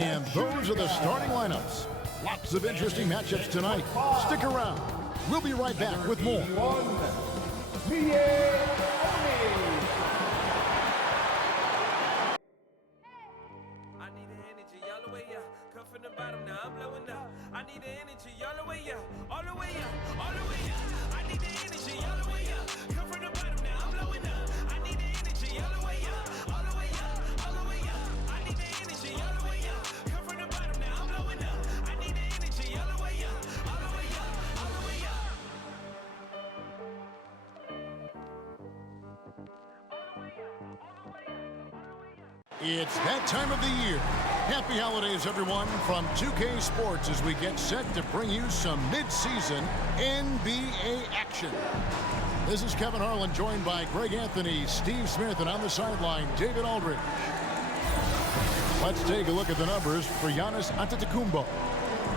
And those are the starting lineups. Lots of interesting matchups tonight. Stick around. We'll be right back with more. It's that time of the year. Happy holidays, everyone, from 2K Sports as we get set to bring you some mid-season NBA action. This is Kevin Harlan, joined by Greg Anthony, Steve Smith, and on the sideline, David Aldridge. Let's take a look at the numbers for Giannis Antetokounmpo.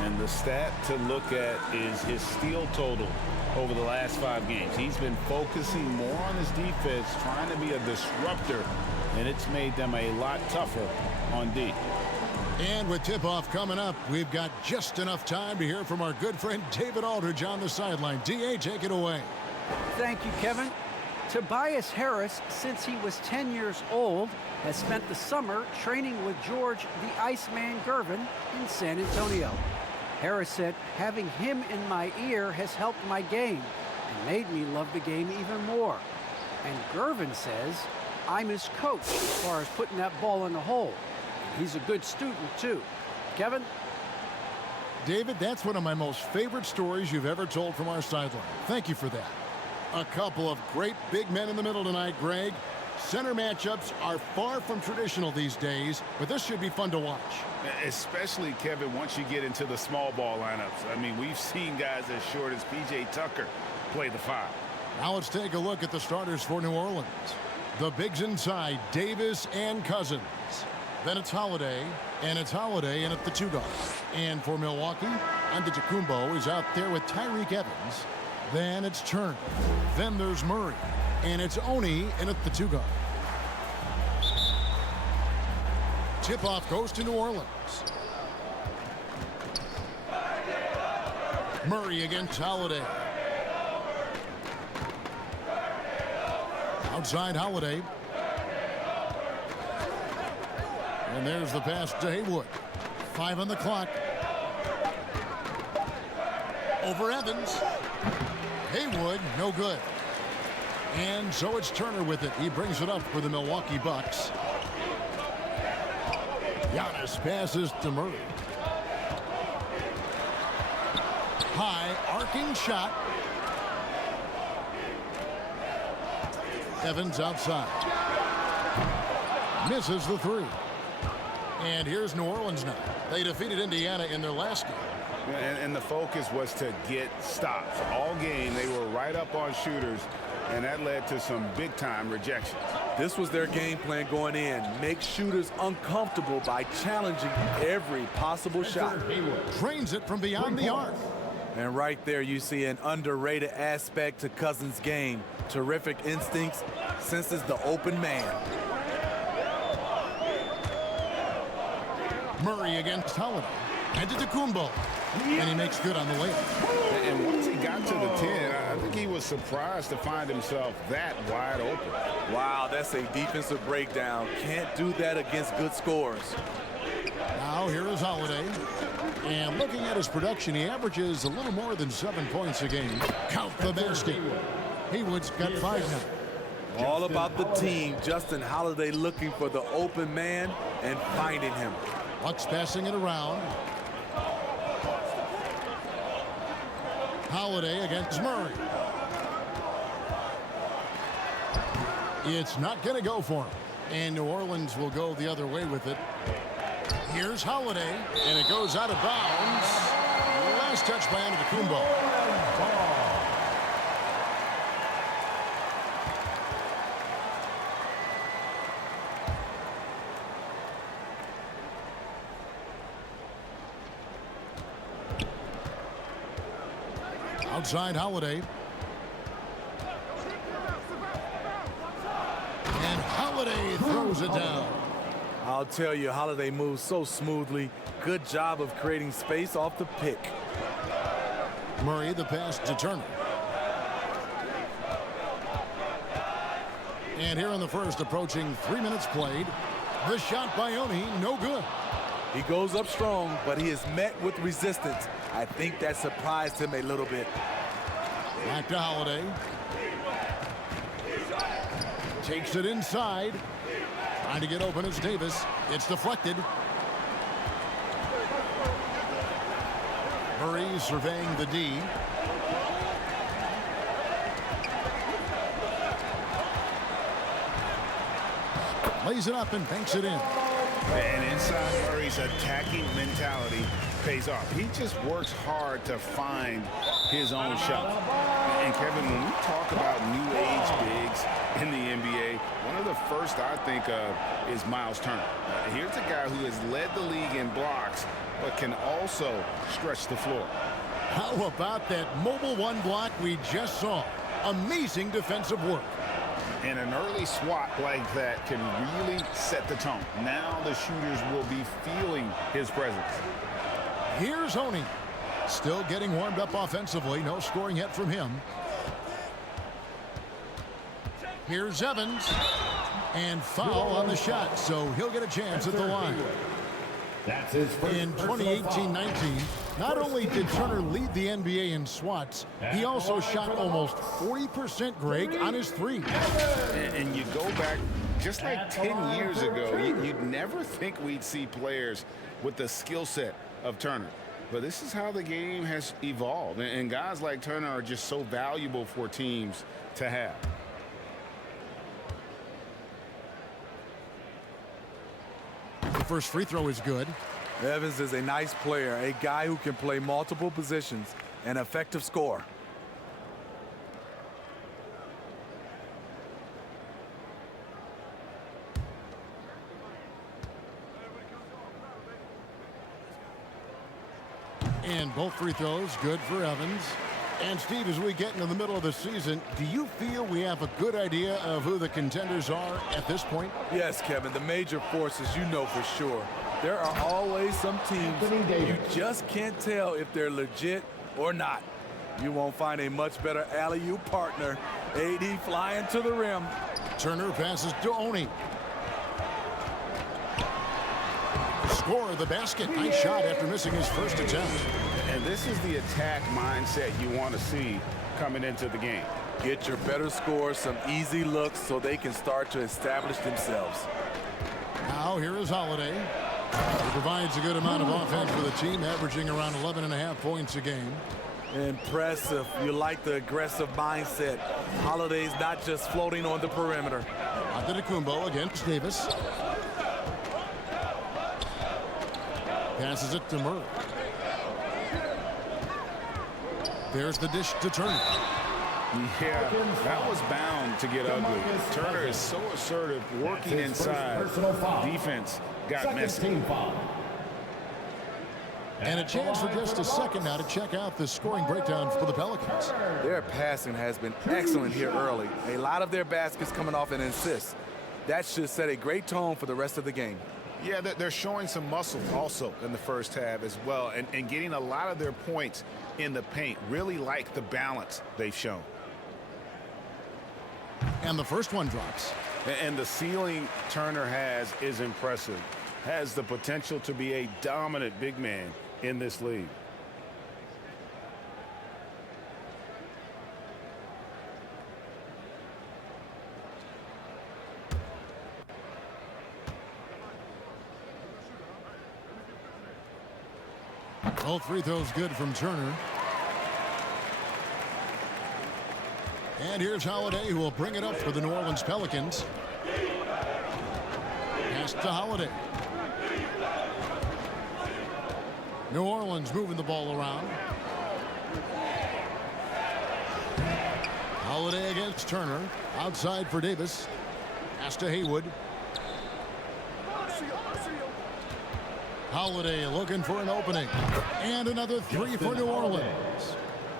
And the stat to look at is his steal total over the last 5 games. He's been focusing more on his defense, trying to be a disruptor, and it's made them a lot tougher on D. And with tip-off coming up, we've got just enough time to hear from our good friend David Aldridge on the sideline. D.A., take it away. Thank you, Kevin. Tobias Harris, since he was 10 years old, has spent the summer training with George the Iceman Gervin in San Antonio. Harris said, having him in my ear has helped my game and made me love the game even more. And Gervin says, I'm his coach as far as putting that ball in the hole. And he's a good student, too. Kevin? David, that's one of my most favorite stories you've ever told from our sideline. Thank you for that. A couple of great big men in the middle tonight, Greg. Center matchups are far from traditional these days, but this should be fun to watch. Especially, Kevin, once you get into the small ball lineups. I mean, we've seen guys as short as P.J. Tucker play the 5. Now let's take a look at the starters for New Orleans. The bigs inside, Davis and Cousins. Then it's Holiday, and it's Holiday in at the 2 guard. And for Milwaukee, Antetokounmpo is out there with Tyreke Evans. Then it's Turner. Then there's Murray. And it's Oni in at the 2 guard. Tip-off goes to New Orleans. Murray against Holiday. Outside Holiday. And there's the pass to Haywood. 5 on the clock. Over Evans. Haywood, no good. And so it's Turner with it. He brings it up for the Milwaukee Bucks. Giannis passes to Murray. High, arcing shot. Evans outside. Misses the 3. And here's New Orleans now. They defeated Indiana in their last game. And the focus was to get stops. All game, they were right up on shooters, and that led to some big-time rejections. This was their game plan going in. Make shooters uncomfortable by challenging every possible shot. Trains it from beyond the arc. And right there you see an underrated aspect to Cousins' game. Terrific instincts, senses the open man. Murray against Holiday. Antetokounmpo. And he makes good on the layup. And once he got to the 10, I think he was surprised to find himself that wide open. Wow, that's a defensive breakdown. Can't do that against good scores. Now here is Holiday. And looking at his production, he averages a little more than 7 points a game. Count the basket. Haywood's got 5 now. All about the team. Justin Holiday looking for the open man and finding him. Bucks passing it around. Holiday against Murray. It's not going to go for him. And New Orleans will go the other way with it. Here's Holiday, and it goes out of bounds. Last touch by Antetokounmpo. Outside Holiday. And Holiday throws it down. I'll tell you, Holiday moves so smoothly. Good job of creating space off the pick. Murray, the pass to Turner. And here in the first, approaching 3 minutes played. The shot by Oni, no good. He goes up strong, but he is met with resistance. I think that surprised him a little bit. Back to Holiday. Takes it inside. Trying to get open is Davis. It's deflected. Murray surveying the D. Lays it up and banks it in. And inside Murray's attacking mentality pays off. He just works hard to find his own shot. And Kevin, when we talk about new age bigs in the NBA, one of the first I think of is Miles Turner. Here's a guy who has led the league in blocks, but can also stretch the floor. How about that mobile one block we just saw? Amazing defensive work. And an early swat like that can really set the tone. Now the shooters will be feeling his presence. Here's Oni. Still getting warmed up offensively. No scoring yet from him. Here's Evans. And foul on the shot, so he'll get a chance at the line. That's his first In 2018-19, not only did Turner lead the NBA in swats, he also shot almost 40%, Greg, on his threes. And you go back just like 10 years ago, you'd never think we'd see players with the skill set of Turner. But this is how the game has evolved. And guys like Turner are just so valuable for teams to have. The first free throw is good. Evans is a nice player, a guy who can play multiple positions, an effective scorer. And both free throws good for Evans. And Steve, as we get into the middle of the season, do you feel we have a good idea of who the contenders are at this point? Yes, Kevin, the major forces you know for sure. There are always some teams you just can't tell if they're legit or not. You won't find a much better alley-oop partner. AD flying to the rim. Turner passes to Oni. Score the basket. Nice shot after missing his first attempt. And this is the attack mindset you want to see coming into the game. Get your better scores some easy looks so they can start to establish themselves. Now here is Holiday. He provides a good amount of offense for the team, averaging around 11.5 points a game. Impressive. You like the aggressive mindset. Holiday's not just floating on the perimeter. Antetokounmpo against Davis. Passes it to Murray. There's the dish to Turner. Yeah, that was bound to get ugly. Turner is so assertive, working inside. Defense got messy. And a chance for just a second now to check out the scoring breakdown for the Pelicans. Their passing has been excellent here early. A lot of their baskets coming off an assist. That should set a great tone for the rest of the game. Yeah, they're showing some muscle also in the first half as well, and getting a lot of their points in the paint. Really like the balance they've shown. And the first one drops. And the ceiling Turner has is impressive. Has the potential to be a dominant big man in this league. Both free throws good from Turner. And here's Holiday, who will bring it up for the New Orleans Pelicans. Pass to Holiday. New Orleans moving the ball around. Holiday against Turner. Outside for Davis. Pass to Haywood. Holiday looking for an opening. And another three for New Orleans.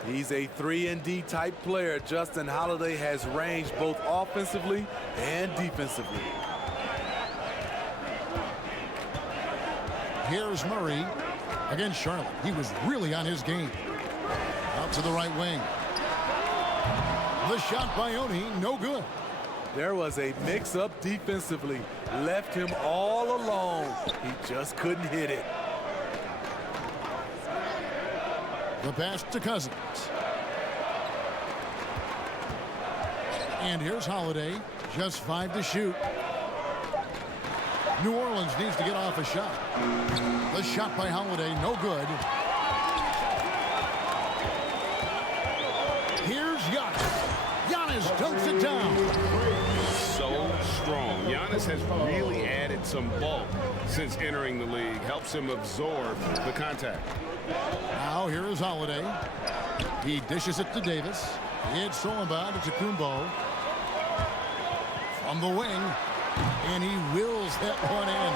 He's a 3-and-D type player. Justin Holiday has range both offensively and defensively. Here's Murray against Charlotte. He was really on his game. Out to the right wing. The shot by Oni, no good. There was a mix-up defensively. Left him all alone. He just couldn't hit it. The pass to Cousins. And here's Holiday. Just 5 to shoot. New Orleans needs to get off a shot. The shot by Holiday, no good. Here's Giannis. Giannis dunks it down. So strong. Giannis has really added some bulk since entering the league. Helps him absorb the contact. Now here is Holiday. He dishes it to Davis. It's stolen by Kumbo. From the wing. And he wills that one in.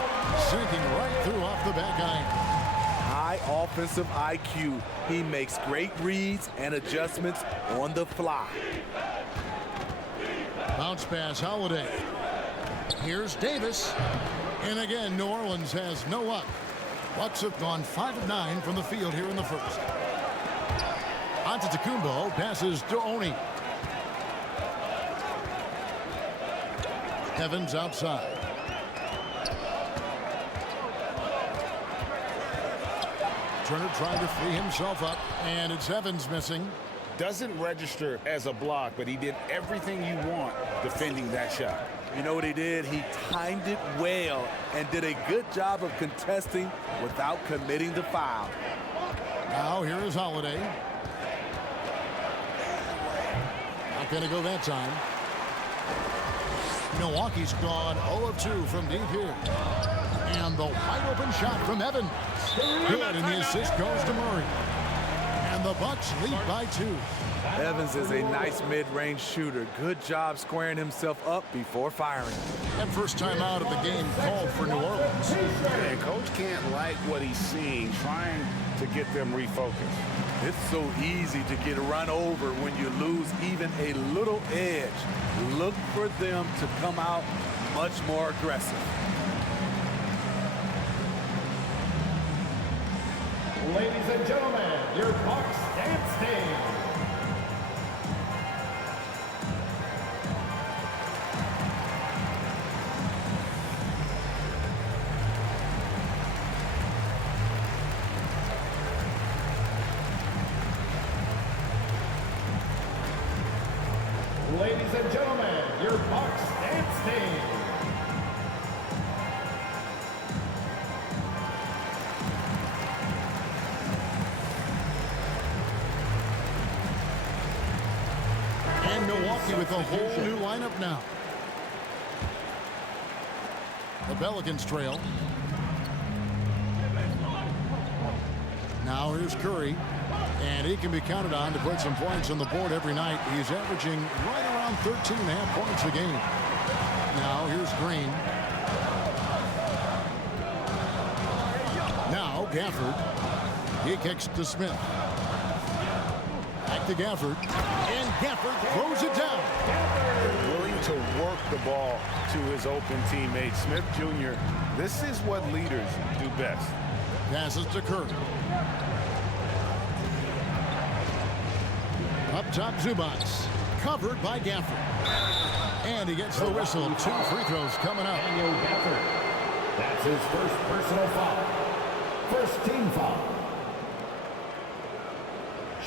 Sinking right through off the back iron. High offensive IQ. He makes great reads and adjustments on the fly. Bounce pass, Holiday. Here's Davis. And again, New Orleans has no luck. Bucks have gone 5 of 9 from the field here in the first. Antetokounmpo passes to Oni. Evans outside. Turner trying to free himself up, and it's Evans missing. Doesn't register as a block, but he did everything you want defending that shot. You know what he did? He timed it well and did a good job of contesting without committing the foul. Now here is Holiday. Not going to go that time. Milwaukee's gone 0 of 2 from deep here. And the wide open shot from Evans. Good, and the assist goes to Murray. And the Bucks lead by 2. Evans is a nice mid-range shooter. Good job squaring himself up before firing. And first time out of the game called for New Orleans. And coach can't like what he's seeing, trying to get them refocused. It's so easy to get run over when you lose even a little edge. Look for them to come out much more aggressive. Ladies and gentlemen, your Bucks dance team. Ladies and gentlemen, your Bucks dance team. And Milwaukee with a whole new lineup now. The Pelicans trail. Now here's Curry. And he can be counted on to put some points on the board every night. He's averaging right around 13.5 points a game. Now here's Green. Now Gafford. He kicks to Smith. Back to Gafford. And Gafford throws it down. Willing to work the ball to his open teammate. Smith Jr., this is what leaders do best. Passes to Curry. Up top, Zubac. Covered by Gafford. And he gets the whistle. 2 free throws coming up. Daniel Gafford. That's his first personal foul. First team foul.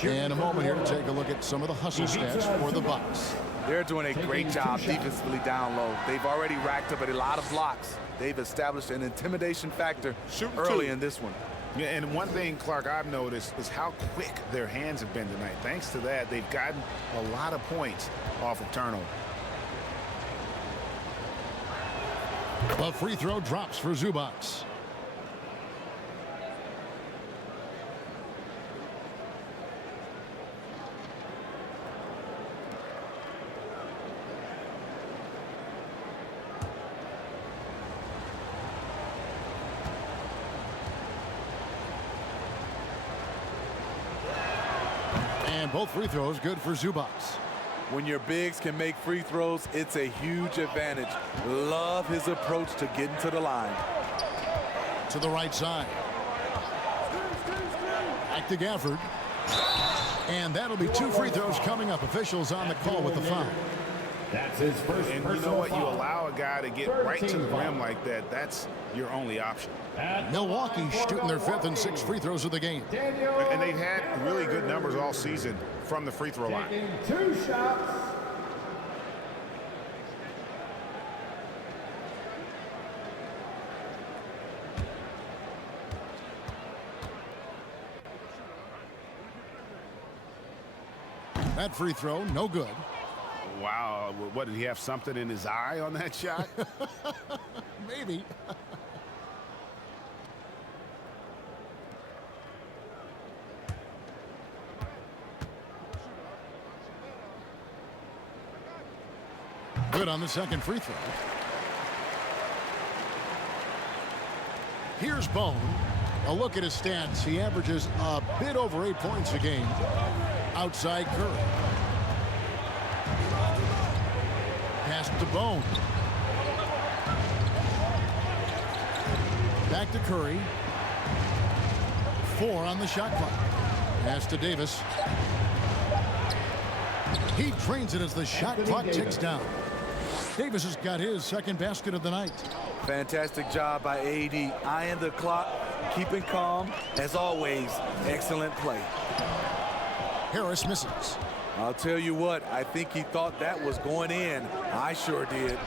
And a moment here to take a look at some of the hustle stats for the Bucks. They're doing a great job defensively down low. They've already racked up a lot of blocks. They've established an intimidation factor early in this one. Yeah, and one thing, Clark, I've noticed is how quick their hands have been tonight. Thanks to that, they've gotten a lot of points off of turnover. The free throw drops for Zubac. And both free throws good for Zubac. When your bigs can make free throws, it's a huge advantage. Love his approach to getting to the line. To the right side. Back to Gafford. And that'll be 2 free throws coming up. Officials on the call with the foul. That's his first And personal you know what? You foul. allow a guy to get right to the rim like that. That's your only option. Milwaukee shooting their 5th and 6th free throws of the game. And they've had really good numbers all season from the free throw line. Taking 2 shots. That free throw, no good. Wow. What, did he have something in his eye on that shot? Maybe. Good on the second free throw. Here's Bone. A look at his stats. He averages a bit over 8 points a game. Outside Curry. Pass to Bone. Back to Curry. 4 on the shot clock. Pass to Davis. He trains it as the shot clock ticks down. Davis has got his second basket of the night. Fantastic job by AD. Eyeing the clock, keeping calm. As always, excellent play. Harris misses. I'll tell you what, I think he thought that was going in. I sure did.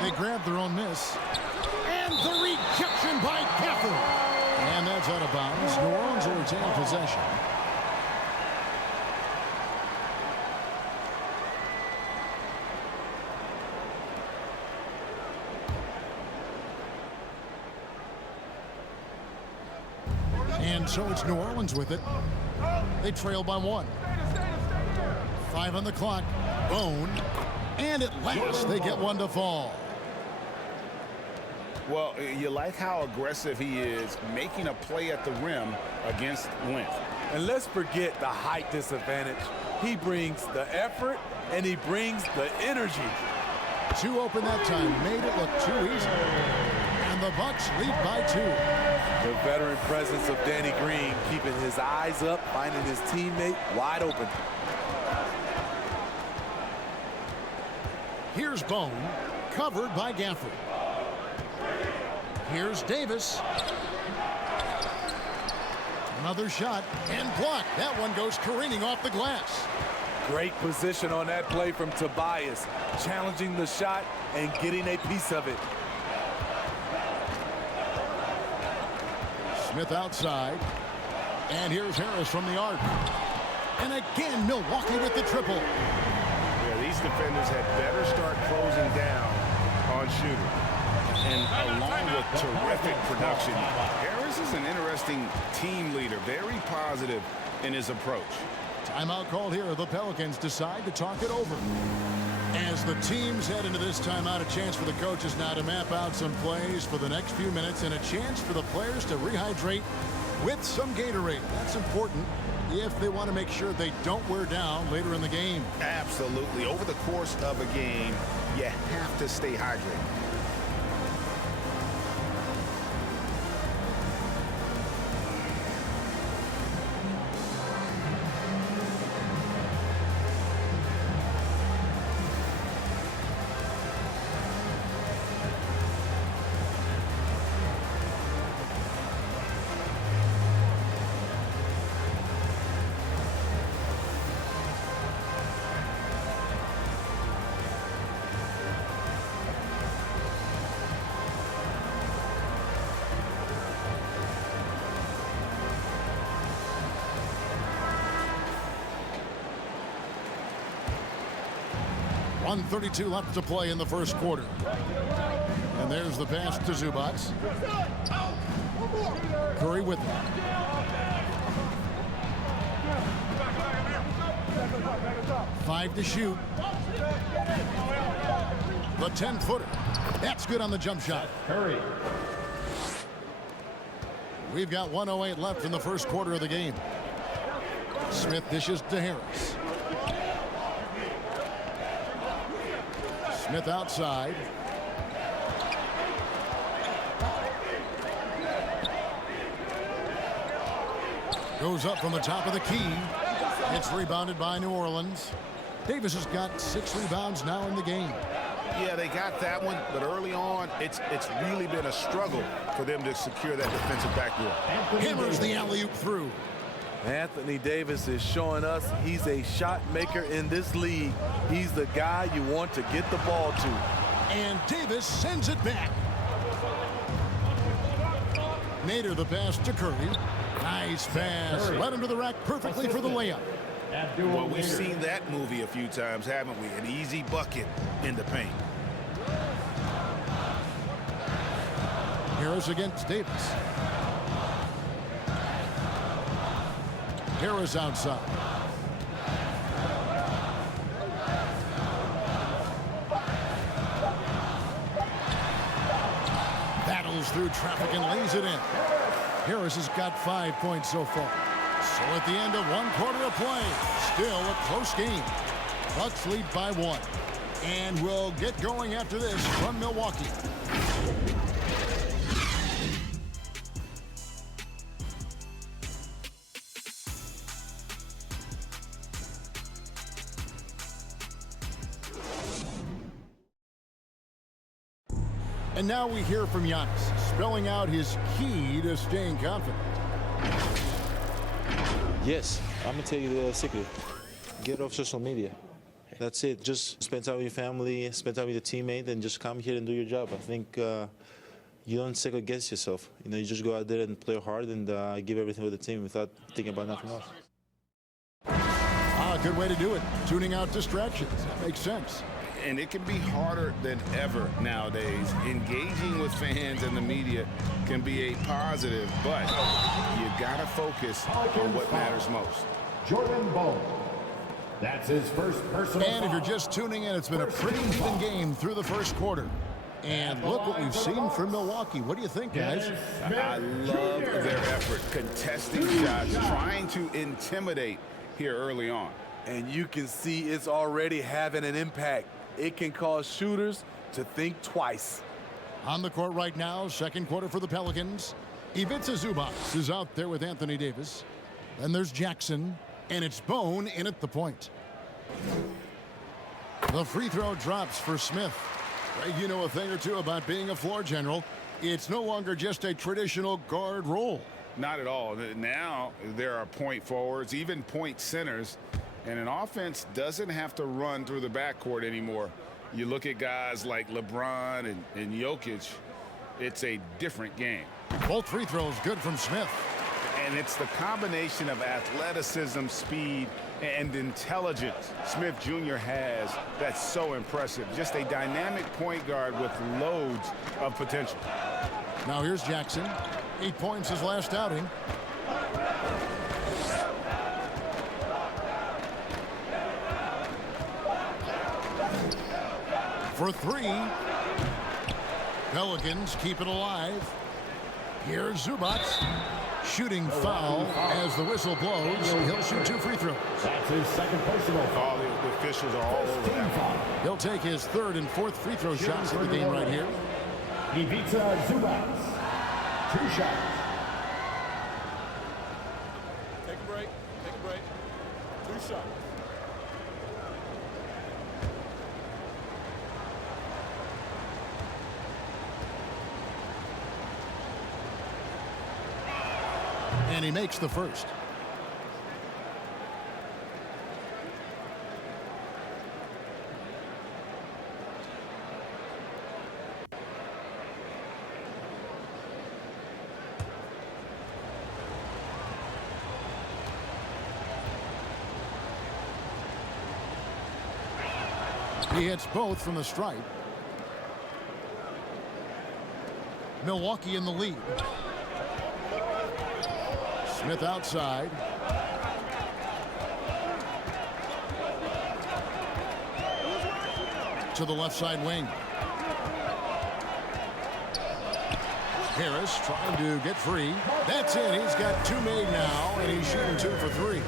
They grabbed their own miss. And the rejection by Gafford. And that's out of bounds. New Orleans will retain possession. And so it's New Orleans with it. They trail by 1. 5 on the clock. Bone. And at last they get one to fall. Well, you like how aggressive he is making a play at the rim against length. And let's forget the height disadvantage. He brings the effort and he brings the energy. 2 open that time. Made it look too easy. And the Bucks lead by 2. The veteran presence of Danny Green keeping his eyes up, finding his teammate wide open. Here's Bone, covered by Gafford. Here's Davis. Another shot and blocked. That one goes careening off the glass. Great position on that play from Tobias, challenging the shot and getting a piece of it. Smith outside. And here's Harris from the arc. And again, Milwaukee with the triple. Yeah, these defenders had better start closing down on shooting. And along with terrific production, Harris is an interesting team leader, very positive in his approach. Timeout called here. The Pelicans decide to talk it over. As the teams head into this timeout, a chance for the coaches now to map out some plays for the next few minutes and a chance for the players to rehydrate with some Gatorade. That's important if they want to make sure they don't wear down later in the game. Absolutely. Over the course of a game, you have to stay hydrated. .132 left to play in the first quarter. And there's the pass to Zubac. Curry with it. Five to shoot. The 10-footer. That's good on the jump shot. Curry. We've got 1:08 left in the first quarter of the game. Smith dishes to Harris. Smith outside. Goes up from the top of the key. It's rebounded by New Orleans. Davis has got 6 rebounds now in the game. Yeah, they got that one, but early on, it's really been a struggle for them to secure that defensive backdoor. Hammers the alley-oop through. Anthony Davis is showing us he's a shot maker in this league. He's the guy you want to get the ball to. And Davis sends it back. Nader the pass to Curry. Nice pass. Right under the rack perfectly for the layup. Well, we've seen that movie a few times, haven't we? An easy bucket in the paint. Harris against Davis. Harris outside. Battles through traffic and lays it in. Harris has got 5 points so far. So at the end of 1 quarter of play, still a close game. Bucks lead by 1. And we'll get going after this from Milwaukee. And now we hear from Giannis, spelling out his key to staying confident. Yes, I'm gonna tell you the secret. Get off social media. That's it. Just spend time with your family, spend time with your teammate, and just come here and do your job. I think you don't second guess yourself. You know, you just go out there and play hard and give everything for the team without thinking about nothing else. Good way to do it. Tuning out distractions. That makes sense. And it can be harder than ever nowadays. Engaging with fans and the media can be a positive, but you gotta focus on what matters most. Jordan Ball. That's his first personal And if you're foul. just tuning in, it's been a pretty even game through the first quarter. And look what we've seen from Milwaukee. What do you think, guys? I love their effort, contesting shots, trying to intimidate here early on. And you can see it's already having an impact. It can cause shooters to think twice. On the court right now, second quarter for the Pelicans. Ivica Zubac is out there with Anthony Davis. Then there's Jackson, and it's Bone in at the point. The free throw drops for Smith. Greg, you know a thing or two about being a floor general. It's no longer just a traditional guard role. Not at all. Now there are point forwards, even point centers, and an offense doesn't have to run through the backcourt anymore. You look at guys like LeBron and Jokic, it's a different game. Both free throws good from Smith. And it's the combination of athleticism, speed, and intelligence Smith Jr. has that's so impressive. Just a dynamic point guard with loads of potential. Now here's Jackson. 8 points his last outing. For 3. Pelicans keep it alive. Here's Zubac. Shooting foul as the whistle blows. He'll shoot 2 free throws. That's his second personal foul. All the officials are all over Team that. foul. He'll take his 3rd and 4th free throw shots of the game right here. Ivica Zubac. 2 shots. Take a break. Take a break. 2 shots. And he makes the first. He hits both from the stripe. Milwaukee in the lead. Smith outside. To the left side wing. Harris trying to get free. That's it. He's got 2 made now, and he's shooting 2 for 3.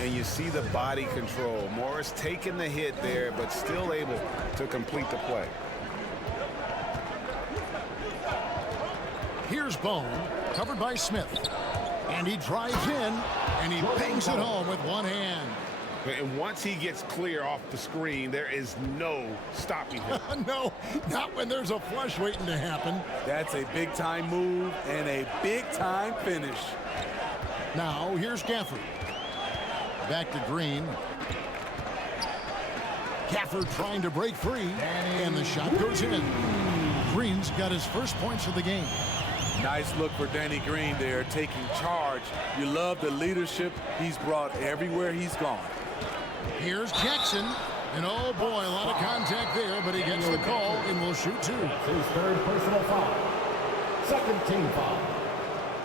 And you see the body control. Morris taking the hit there, but still able to complete the play. Here's Bone, covered by Smith. And he drives in, and he bangs it home with one hand. And once he gets clear off the screen, there is no stopping him. No, not when there's a flush waiting to happen. That's a big-time move and a big-time finish. Now, here's Gafford. Back to Green. Gafford trying to break free, and the shot goes in. Green's got his first points of the game. Nice look for Danny Green there, taking charge. You love the leadership he's brought everywhere he's gone. Here's Jackson, and oh boy, a lot of contact there, but he gets the call and will shoot two. That's his third personal foul. Second team foul.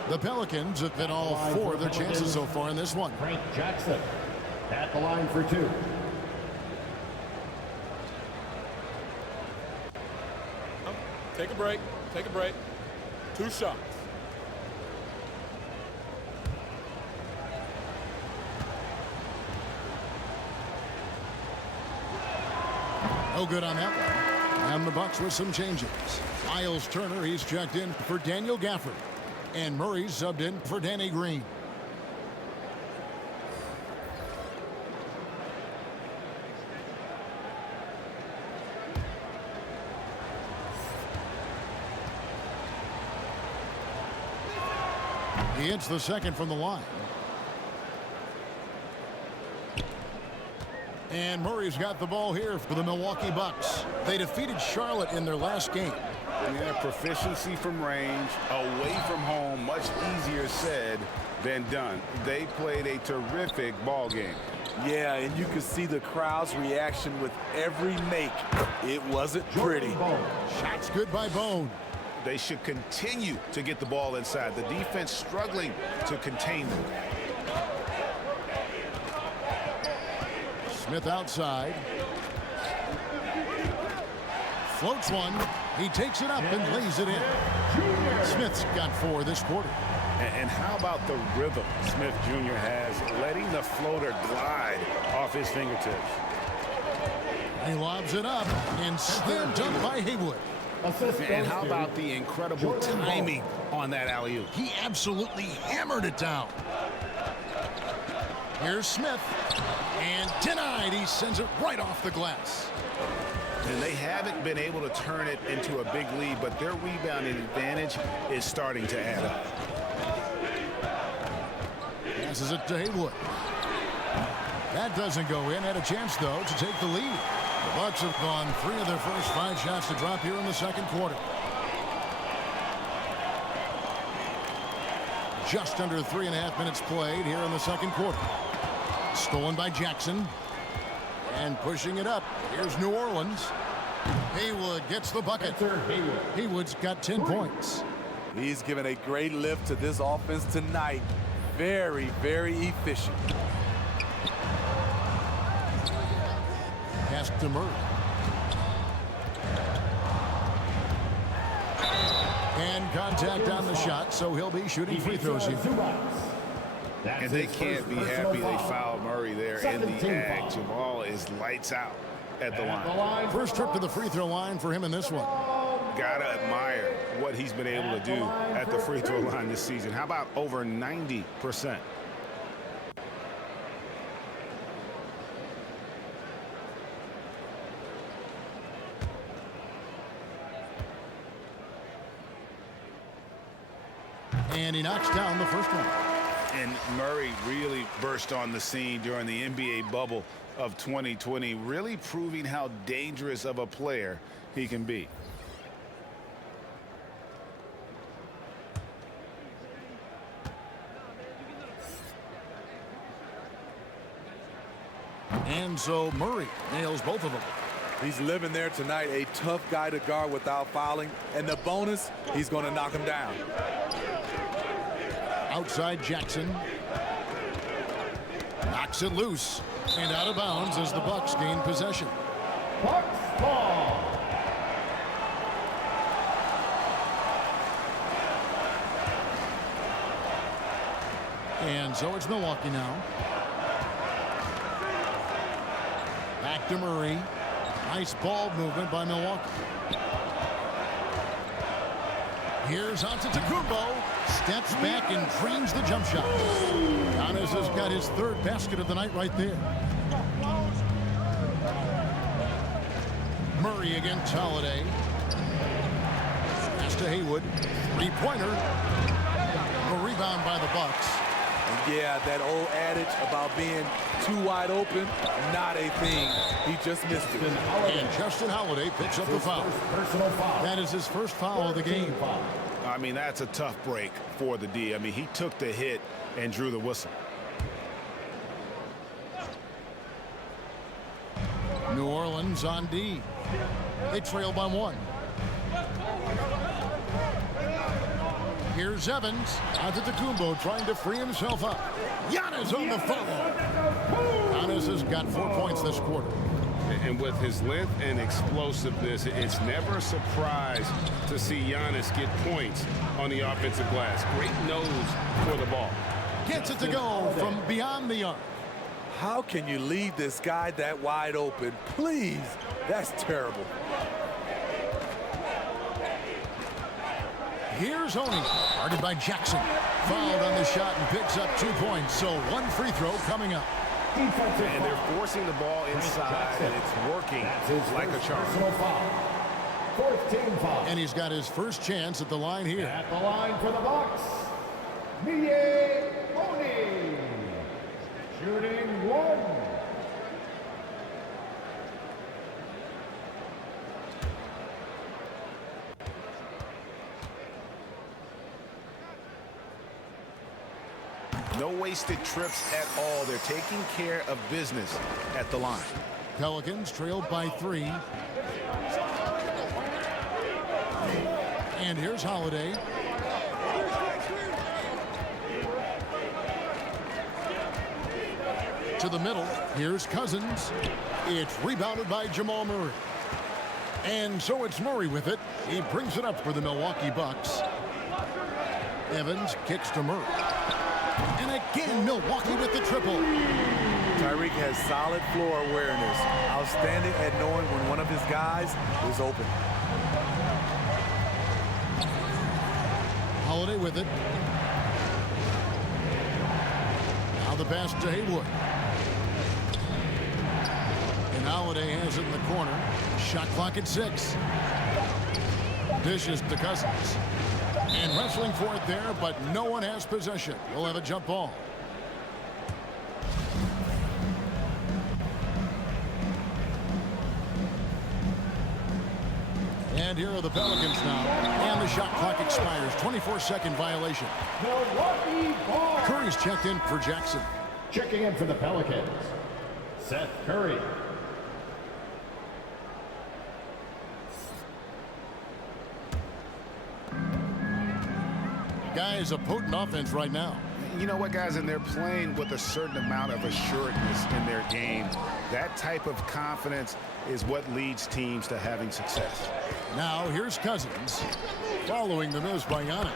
The Pelicans have been all four of their chances so far in this one. Frank Jackson at the line for two. Take a break. Take a break. 2 shots. No good on that one. And the Bucks with some changes. Miles Turner, he's checked in for Daniel Gafford. And Murray's subbed in for Danny Green. He hits the second from the line. And Murray's got the ball here for the Milwaukee Bucks. They defeated Charlotte in their last game. Yeah, proficiency from range, away from home, much easier said than done. They played a terrific ball game. Yeah, and you could see the crowd's reaction with every make. It wasn't pretty. Shots good by Bone. They should continue to get the ball inside. The defense struggling to contain them. Smith outside. Floats one. He takes it up and lays it in. Smith's got 4 this quarter. And how about the rhythm Smith Jr. has, letting the floater glide off his fingertips. He lobs it up and slam dunk by Haywood. And how about the incredible timing on that alley-oop? He absolutely hammered it down. Here's Smith. And denied. He sends it right off the glass. And they haven't been able to turn it into a big lead, but their rebounding advantage is starting to add up. Passes it to Haywood. That doesn't go in. Had a chance, though, to take the lead. The Bucks have gone 3 of their first 5 shots to drop here in the second quarter. Just under 3.5 minutes played here in the second quarter. Stolen by Jackson. And pushing it up. Here's New Orleans. Haywood gets the bucket. Haywood's got 10 points. He's given a great lift to this offense tonight. Very, very efficient. Pass to Murray. And contact on the shot, so he'll be shooting free throws here. And they can't be happy they fouled Murray there in the act. Jamal is lights out at the line. First trip to the free throw line for him in this one. Gotta admire what he's been able to do at the free throw line this season. How about over 90%? And he knocks down the first one. And Murray really burst on the scene during the NBA bubble of 2020, really proving how dangerous of a player he can be. And so Murray nails both of them. He's living there tonight, a tough guy to guard without fouling. And the bonus, he's going to knock him down. Outside Jackson. Knocks it loose. And out of bounds as the Bucks gain possession. Bucks ball. And so it's Milwaukee now. Back to Murray. Nice ball movement by Milwaukee. Here's Antetokounmpo. Steps back and dreams the jump shot. Giannis has got his third basket of the night right there. Murray against Holiday. Pass to Haywood. Three-pointer. A rebound by the Bucks. And yeah, that old adage about being too wide open, not a thing. He just missed it. And Justin Holiday picks up the foul. Personal foul. That is his first foul of the game. I mean, that's a tough break for the D. I mean, he took the hit and drew the whistle. New Orleans on D. They trail by 1. Here's Evans. Antetokounmpo trying to free himself up. Giannis on the follow. Giannis has got 4 points this quarter. And with his length and explosiveness, it's never a surprise to see Giannis get points on the offensive glass. Great nose for the ball. Gets it to go from beyond the arc. How can you leave this guy that wide open? Please, that's terrible. Here's Oni, guarded by Jackson. Fouled on the shot and picks up 2 points, so 1 free throw coming up. And they're forcing the ball inside, and it's working like a charm. Personal foul. Fourth team foul. And he's got his first chance at the line here. At the line for the Bucks, Miye Oni. Shooting 1. No wasted trips at all. They're taking care of business at the line. Pelicans trailed by 3. And here's Holiday. To the middle. Here's Cousins. It's rebounded by Jamal Murray. And so it's Murray with it. He brings it up for the Milwaukee Bucks. Evans kicks to Murray. And again, Milwaukee with the triple. Tyreek has solid floor awareness. Outstanding at knowing when one of his guys is open. Holiday with it. Now the pass to Haywood. And Holiday has it in the corner. Shot clock at 6. Dishes to Cousins. And wrestling for it there, but no one has possession. We'll have a jump ball. And here are the Pelicans now. And the shot clock expires. 24-second violation. Milwaukee ball. Curry's checked in for Jackson. Checking in for the Pelicans, Seth Curry. Guys, a potent offense right now. You know what, guys? And they're playing with a certain amount of assuredness in their game. That type of confidence is what leads teams to having success. Now, here's Cousins. Following the miss by Giannis.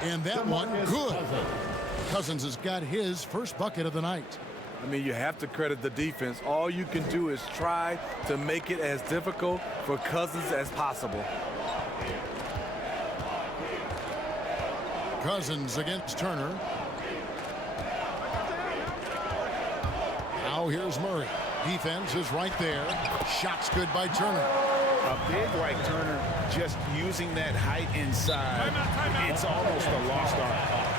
And that one, good. Cousins has got his first bucket of the night. I mean, you have to credit the defense. All you can do is try to make it as difficult for Cousins as possible. Cousins against Turner. Now here's Murray. Defense is right there. Shots good by Turner. A big like Turner, just using that height inside. It's almost a lost art.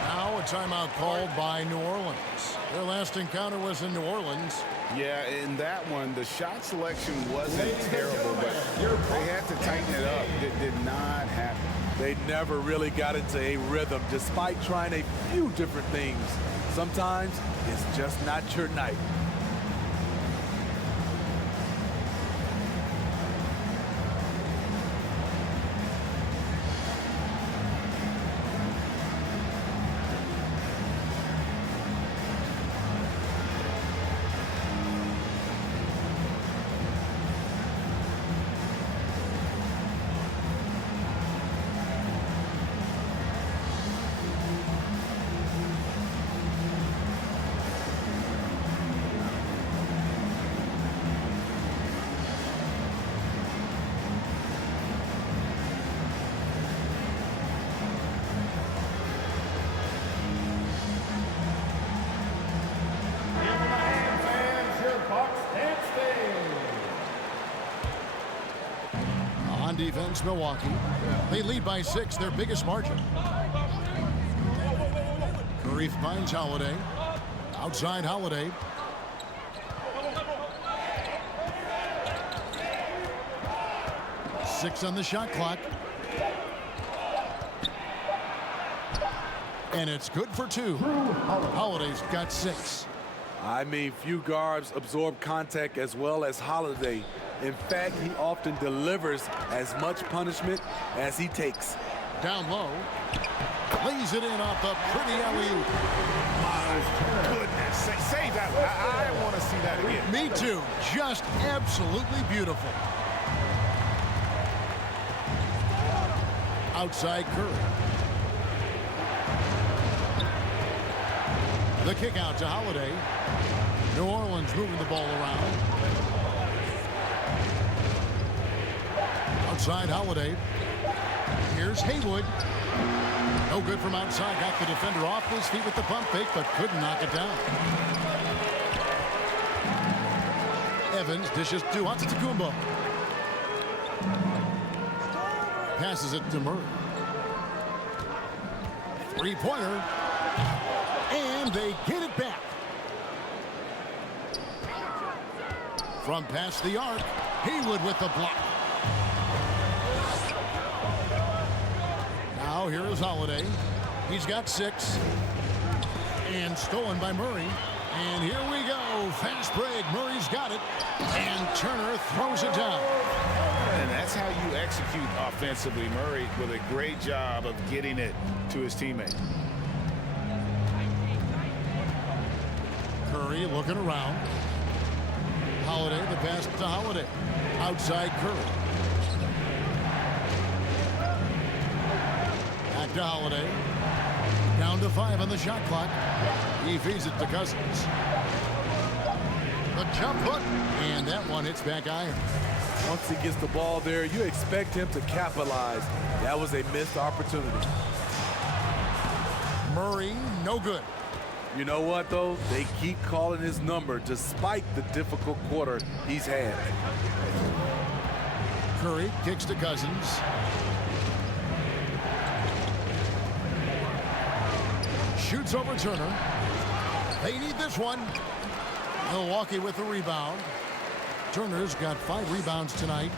Now a timeout called by New Orleans. Their last encounter was in New Orleans. Yeah, in that one, the shot selection wasn't terrible, but they had to tighten it up. It did not happen. They never really got into a rhythm despite trying a few different things. Sometimes it's just not your night. defense, Milwaukee. They lead by 6, their biggest margin. Curry finds Holiday. Outside Holiday. Six on the shot clock. And it's good for 2. Holiday's got 6. I mean, few guards absorb contact as well as Holiday. In fact, he often delivers as much punishment as he takes. Down low. Lays it in off the pretty alley-oop. My goodness. Save that one. I want to see that again. Me too. Just absolutely beautiful. Outside Curry. The kick out to Holiday. New Orleans moving the ball around. Outside Holiday. Here's Haywood. No good from outside. Got the defender off his feet with the pump fake, but couldn't knock it down. Evans dishes to Antetokounmpo. Passes it to Murray. Three-pointer. And they get it back. From past the arc, Haywood with the block. Now here is Holiday. He's got 6. And stolen by Murray. And here we go. Fast break. Murray's got it. And Turner throws it down. And that's how you execute offensively. Murray with a great job of getting it to his teammate. Curry looking around. Holiday, the pass to Holiday. Outside Curry. Back to Holiday. Down to 5 on the shot clock. He feeds it to Cousins. The jump hook. And that one hits back iron. Once he gets the ball there, you expect him to capitalize. That was a missed opportunity. Murray, no good. You know what, though? They keep calling his number despite the difficult quarter he's had. Curry kicks to Cousins. Shoots over Turner. They need this one. Milwaukee with the rebound. Turner's got 5 rebounds tonight.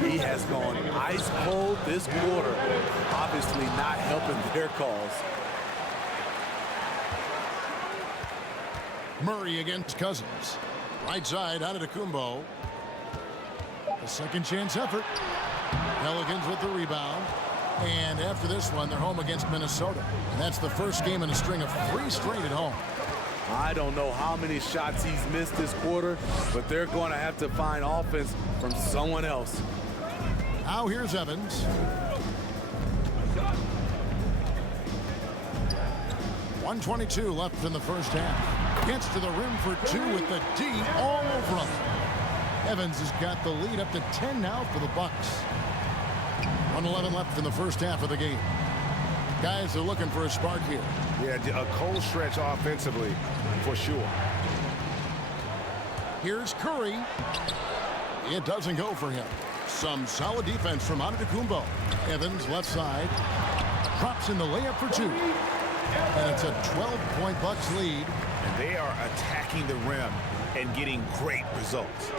He has gone ice cold this quarter, obviously not helping their cause. Murray against Cousins. Right side, Antetokounmpo. A second chance effort. Pelicans with the rebound. And after this one, they're home against Minnesota. And that's the first game in a string of 3 straight at home. I don't know how many shots he's missed this quarter, but they're going to have to find offense from someone else. Now here's Evans. .122 left in the first half. Gets to the rim for 2 with the D all over him. Evans has got the lead up to 10 now for the Bucks. 1:11 left in the first half of the game. Guys are looking for a spark here. Yeah, a cold stretch offensively for sure. Here's Curry. It doesn't go for him. Some solid defense from Antetokounmpo. Evans left side. Drops in the layup for 2. And it's a 12-point Bucks lead. And they are attacking the rim and getting great results.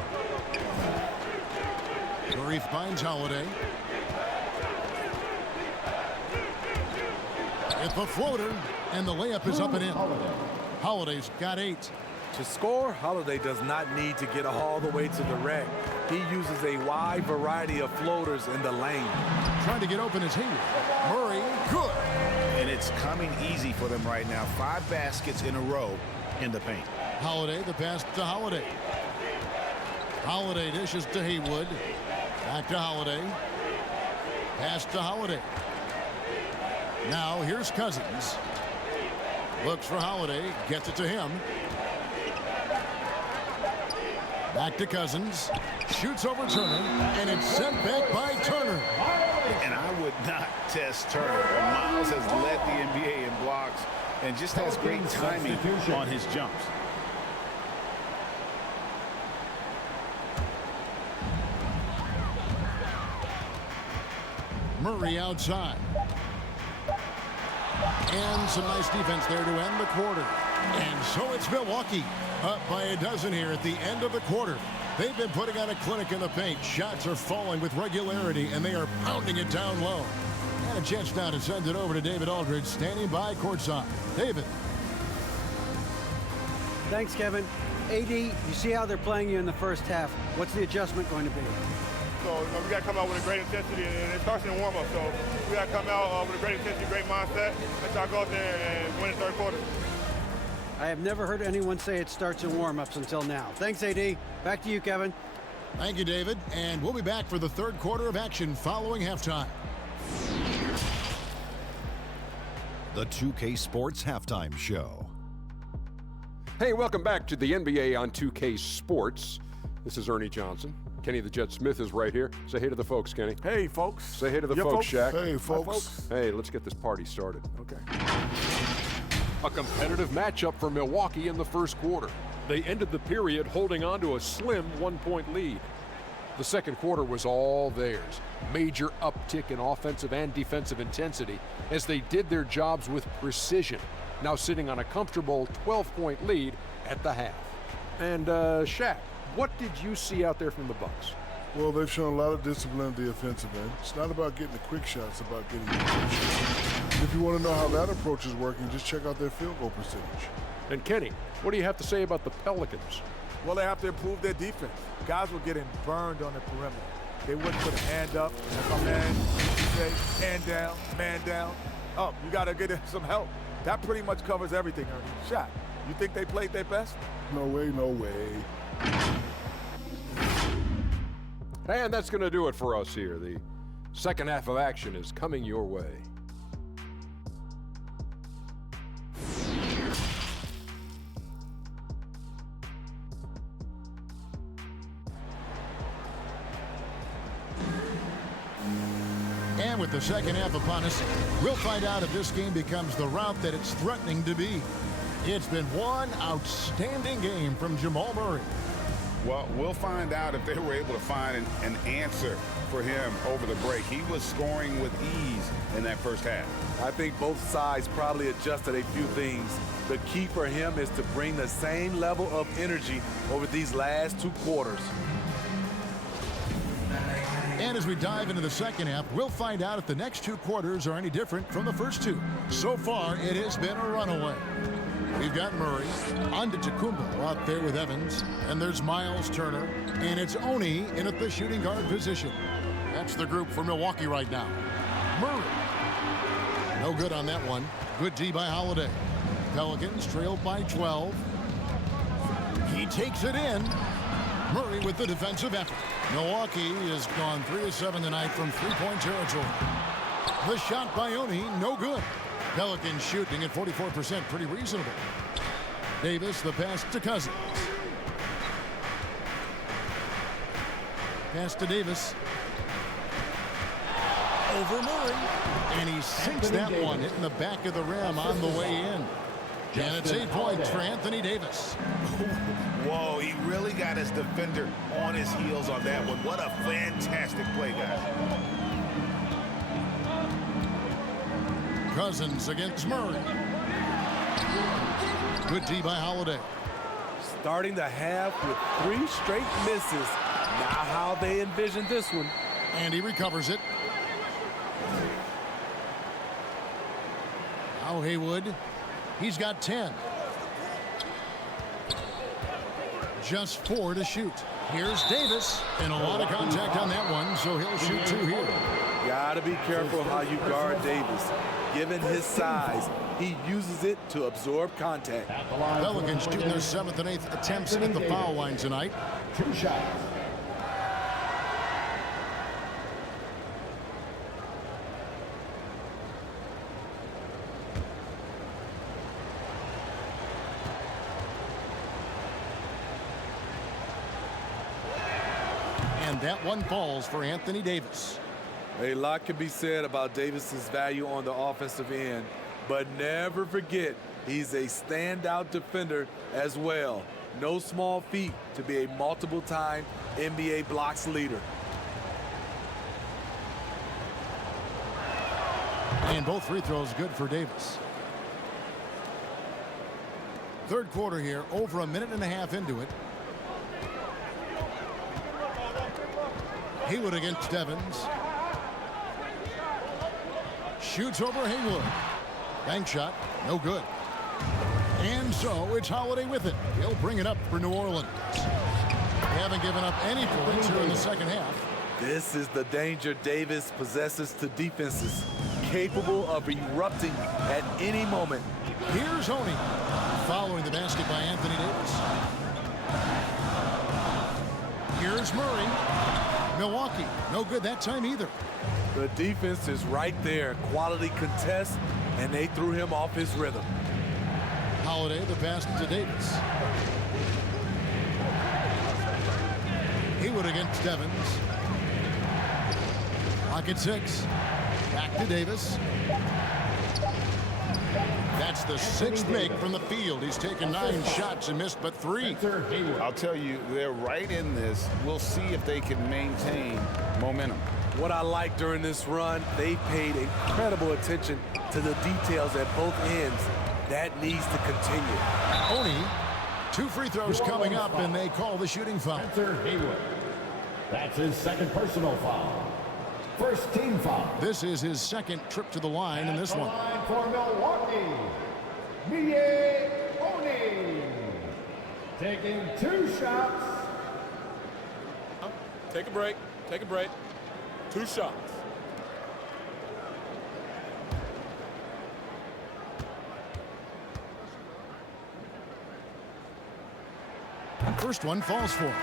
Curry finds Holiday. It's a floater, and the layup is up and in. Holiday's got 8. To score, Holiday does not need to get all the way to the rack. He uses a wide variety of floaters in the lane. Trying to get open is Haywood. Murray, good. And it's coming easy for them right now. 5 baskets in a row in the paint. Holiday, the pass to Holiday. Holiday dishes to Haywood. Back to Holiday. Pass to Holiday. Now here's Cousins. Looks for Holiday. Gets it to him. Back to Cousins. Shoots over Turner. And it's sent back by Turner. And I would not test Turner. Miles has led the NBA in blocks and just has great timing on his jumps. Murray outside. And some nice defense there to end the quarter. And so it's Milwaukee up by a dozen here at the end of the quarter. They've been putting on a clinic in the paint. Shots are falling with regularity, and they are pounding it down low. And a chance now to send it over to David Aldridge, standing by courtside. David. Thanks, Kevin. AD, you see how they're playing you in the first half. What's the adjustment going to be? So we got to come out with a great intensity, and it starts in the warm-up. So we got to come out with a great intensity, great mindset, and try to go out there and win the third quarter. I have never heard anyone say it starts in warm-ups until now. Thanks, AD. Back to you, Kevin. Thank you, David. And we'll be back for the third quarter of action following halftime. The 2K Sports Halftime Show. Hey, welcome back to the NBA on 2K Sports. This is Ernie Johnson. Kenny the Jet Smith is right here. Say hey to the folks, Kenny. Hey, folks. Say hey to the folks, Shaq. Hey, folks. Hey, let's get this party started. Okay. A competitive matchup for Milwaukee in the first quarter. They ended the period holding on to a slim 1-point lead. The second quarter was all theirs. Major uptick in offensive and defensive intensity as they did their jobs with precision, now sitting on a comfortable 12-point lead at the half. And Shaq, what did you see out there from the Bucks? Well, they've shown a lot of discipline at the offensive end. It's not about getting the quick shots, it's about getting the quick shots. If you want to know how that approach is working, just check out their field goal percentage. And Kenny, what do you have to say about the Pelicans? Well, they have to improve their defense. Guys were getting burned on the perimeter. They wouldn't put a hand up. If a man say, man down. Oh, you got to get some help. That pretty much covers everything, Ernie. Shot. You think they played their best? No way, no way. And that's going to do it for us here. The second half of action is coming your way. And with the second half upon us, we'll find out if this game becomes the route that it's threatening to be. It's been one outstanding game from Jamal Murray. Well, we'll find out if they were able to find an answer for him over the break. He was scoring with ease in that first half. I think both sides probably adjusted a few things. The key for him is to bring the same level of energy over these last two quarters. And as we dive into the second half, we'll find out if the next two quarters are any different from the first two. So far, it has been a runaway. We've got Murray, Antetokounmpo out there with Evans, and there's Miles Turner, and it's Oni in at the shooting guard position. That's the group for Milwaukee right now. Murray. No good on that one. Good D by Holiday. Pelicans trailed by 12. He takes it in. Murray with the defensive effort. Milwaukee has gone 3 of 7 tonight from three-point territory. The shot by Oni, no good. Pelicans shooting at 44%, pretty reasonable. Davis, the pass to Cousins. Pass to Davis. Over Murray. And he sinks that one, hitting the back of the rim on the way in. And it's 8 points for Anthony Davis. Whoa, he really got his defender on his heels on that one. What a fantastic play, guys. Cousins against Murray. Good D by Holiday. Starting the half with 3 straight misses. Now how they envision this one. And he recovers it. Now Haywood. He's got 10. Just 4 to shoot. Here's Davis. And a lot of contact on that one, so he'll shoot 2 here. Gotta be careful how you guard Davis. Given his size, he uses it to absorb contact. Pelicans shooting their 7th and 8th attempts at the foul line tonight. 2 shots. And that one falls for Anthony Davis. A lot can be said about Davis's value on the offensive end, but never forget he's a standout defender as well. No small feat to be a multiple-time NBA blocks leader. And both free throws good for Davis. Third quarter here, over a minute and a half into it. Haywood against Evans. Shoots over Haywood. Bank shot, no good. And so it's Holiday with it. He'll bring it up for New Orleans. They haven't given up any points here in the second half. This is the danger Davis possesses to defenses, capable of erupting at any moment. Here's Honey, following the basket by Anthony Davis. Here's Murray. Milwaukee, no good that time either. The defense is right there. Quality contest, and they threw him off his rhythm. Holiday, the pass to Davis. Haywood against Evans. Pocket 6. Back to Davis. That's the 6th make from the field. He's taken 9 shots and missed but 3. I'll tell you, they're right in this. We'll see if they can maintain momentum. What I like during this run, they paid incredible attention to the details at both ends. That needs to continue. Oni, 2 free throws coming up, and they call the shooting foul. Spencer Haywood. That's his second personal foul. First team foul. This is his second trip to the line in this one. Line for Milwaukee. Oni. Taking 2 shots. Take a break. Take a break. 2 shots. First one falls for him.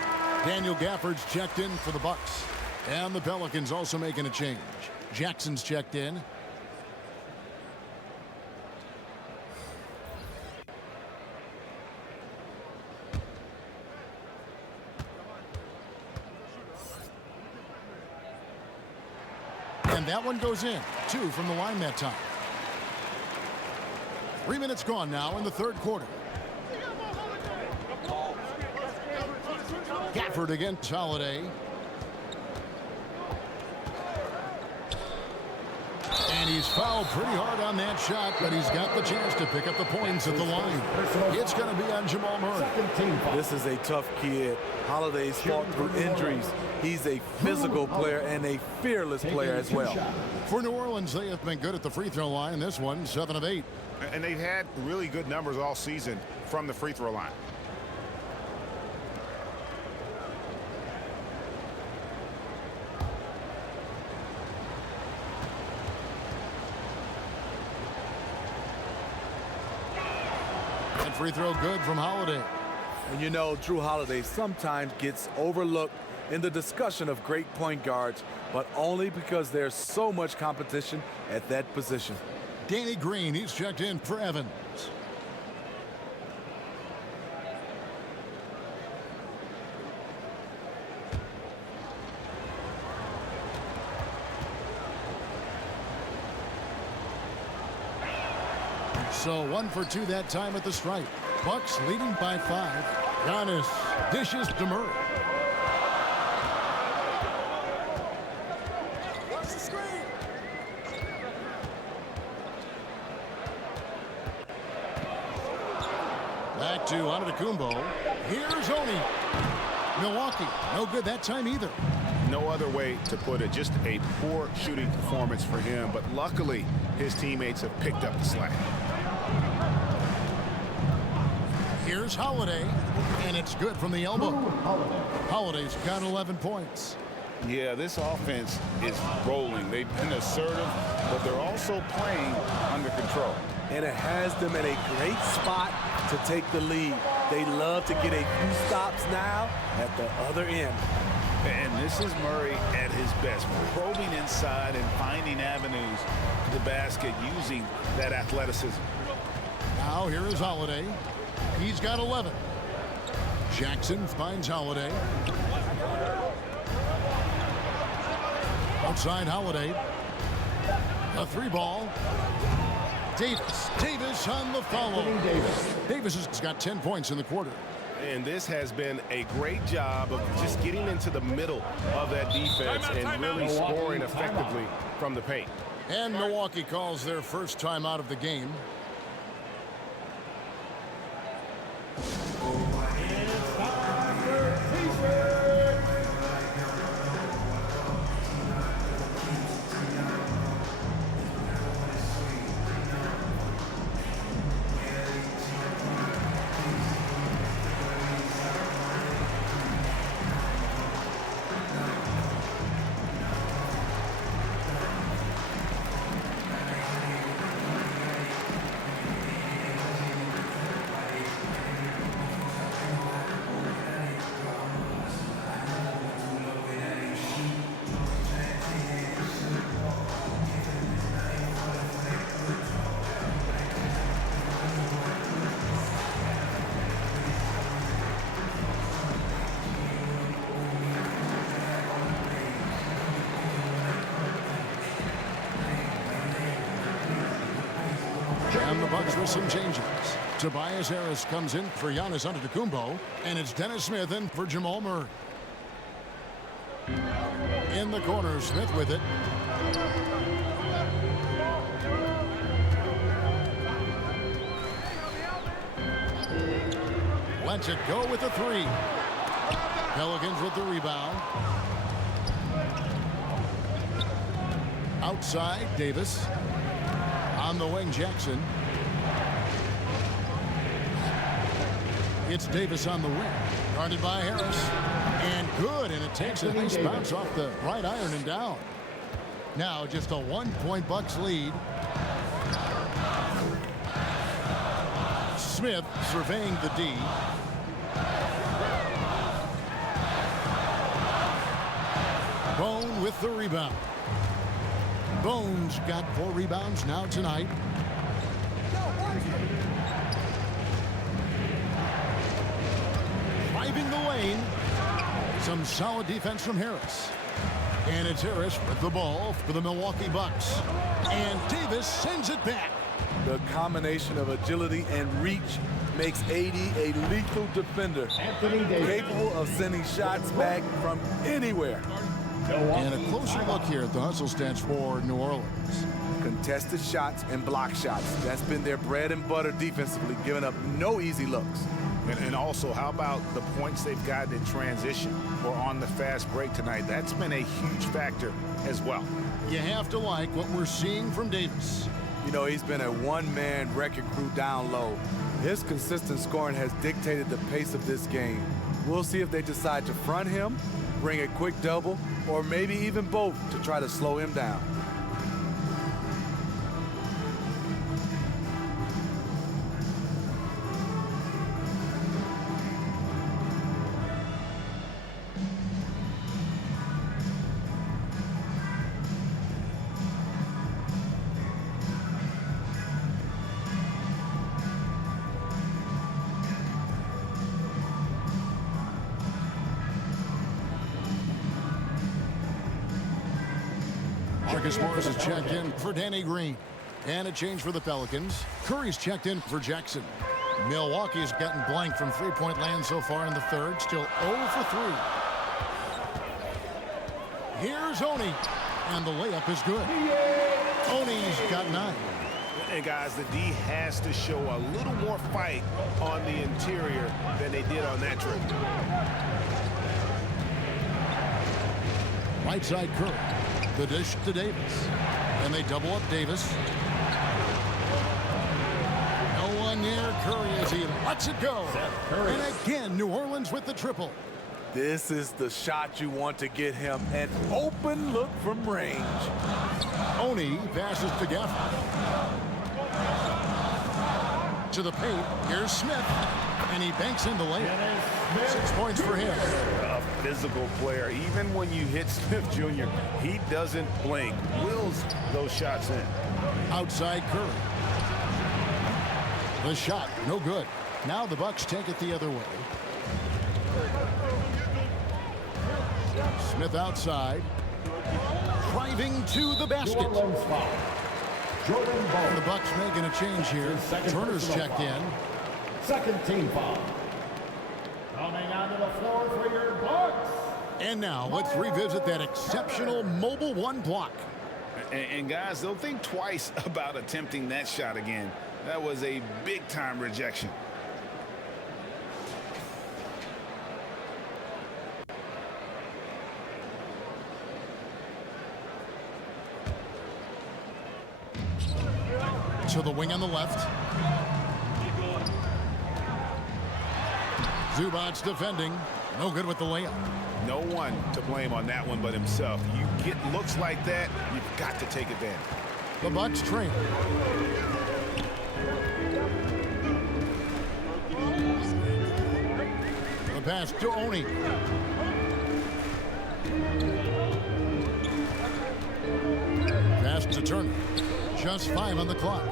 Daniel Gafford's checked in for the Bucks. And the Pelicans also making a change. Jackson's checked in. And that one goes in. 2 from the line that time. 3 minutes gone now in the third quarter. Gafford against Holiday. And he's fouled pretty hard on that shot, but he's got the chance to pick up the points at the line. It's going to be on Jamal Murray. This is a tough kid. Holiday's fought through injuries. He's a physical player and a fearless player as well. For New Orleans, they have been good at the free throw line. This one, 7 of 8. And they've had really good numbers all season from the free throw line. Free throw good from Holiday. And you know, Drew Holiday sometimes gets overlooked in the discussion of great point guards, but only because there's so much competition at that position. Danny Green, he's checked in for Evans. So 1 for 2 that time at the stripe. Bucks leading by 5. Giannis dishes to Murray. Back to Antetokounmpo. Here's Oni. Milwaukee, no good that time either. No other way to put it. Just a poor shooting performance for him. But luckily, his teammates have picked up the slack. Here's Holiday, and it's good from the elbow. Holiday's got 11 points. Yeah, this offense is rolling. They've been assertive, but they're also playing under control. And it has them at a great spot to take the lead. They love to get a few stops now at the other end. And this is Murray at his best, probing inside and finding avenues to the basket using that athleticism. Now here is Holiday. He's got 11. Jackson finds Holiday. Outside Holiday. A 3 ball. Davis on the follow. Davis has got 10 points in the quarter. And this has been a great job of just getting into the middle of that defense and really scoring effectively from the paint. And Milwaukee calls their first time out of the game. And the Bucks with some changes. Tobias Harris comes in for Giannis Antetokounmpo, and it's Dennis Smith in for Jamal Murray. In the corner, Smith with it. Lets it go with the three. Pelicans with the rebound. Outside, Davis. On the wing, Jackson. It's Davis on the wing. Guarded by Harris. And good, and it takes a nice bounce off the right iron and down. Now just a 1-point Bucks lead. Smith surveying the D. Bone with the rebound. Bones got 4 rebounds now tonight. Driving the lane. Some solid defense from Harris. And it's Harris with the ball for the Milwaukee Bucks. And Davis sends it back. The combination of agility and reach makes AD a lethal defender, capable of sending shots back from anywhere. And a closer look here at the hustle stats for New Orleans. Contested shots and block shots. That's been their bread and butter defensively, giving up no easy looks. And also, how about the points they've gotten in transition or on the fast break tonight? That's been a huge factor as well. You have to like what we're seeing from Davis. You know, he's been a one-man wrecking crew down low. His consistent scoring has dictated the pace of this game. We'll see if they decide to front him, bring a quick double, or maybe even both to try to slow him down. Marcus Morris is checked in for Danny Green. And a change for the Pelicans. Curry's checked in for Jackson. Milwaukee's gotten blank from three-point land so far in the third. Still 0 for 3. Here's Oni. And the layup is good. Oni's got 9. And guys, the D has to show a little more fight on the interior than they did on that trip. Right side Curry. The dish to Davis. And they double up Davis. No one near Curry as he lets it go. And again, New Orleans with the triple. This is the shot you want to get him. An open look from range. Oni passes to Gafford. To the paint. Here's Smith. And he banks in the layup. 6 points for him. A physical player. Even when you hit Smith Jr., he doesn't blink. Wills those shots in. Outside Curry. The shot, no good. Now the Bucks take it the other way. Smith outside. Driving to the basket. And the Bucks making a change here. Turner's checked in. Second team foul. Coming onto the floor for your Bucks. And now let's revisit that exceptional mobile 1 block. And guys, they'll think twice about attempting that shot again. That was a big-time rejection. To the wing on the left. Zubac's defending. No good with the layup. No one to blame on that one but himself. You get looks like that, you've got to take advantage. The Bucks trail. The pass to Oni. Pass to Turner. Just 5 on the clock.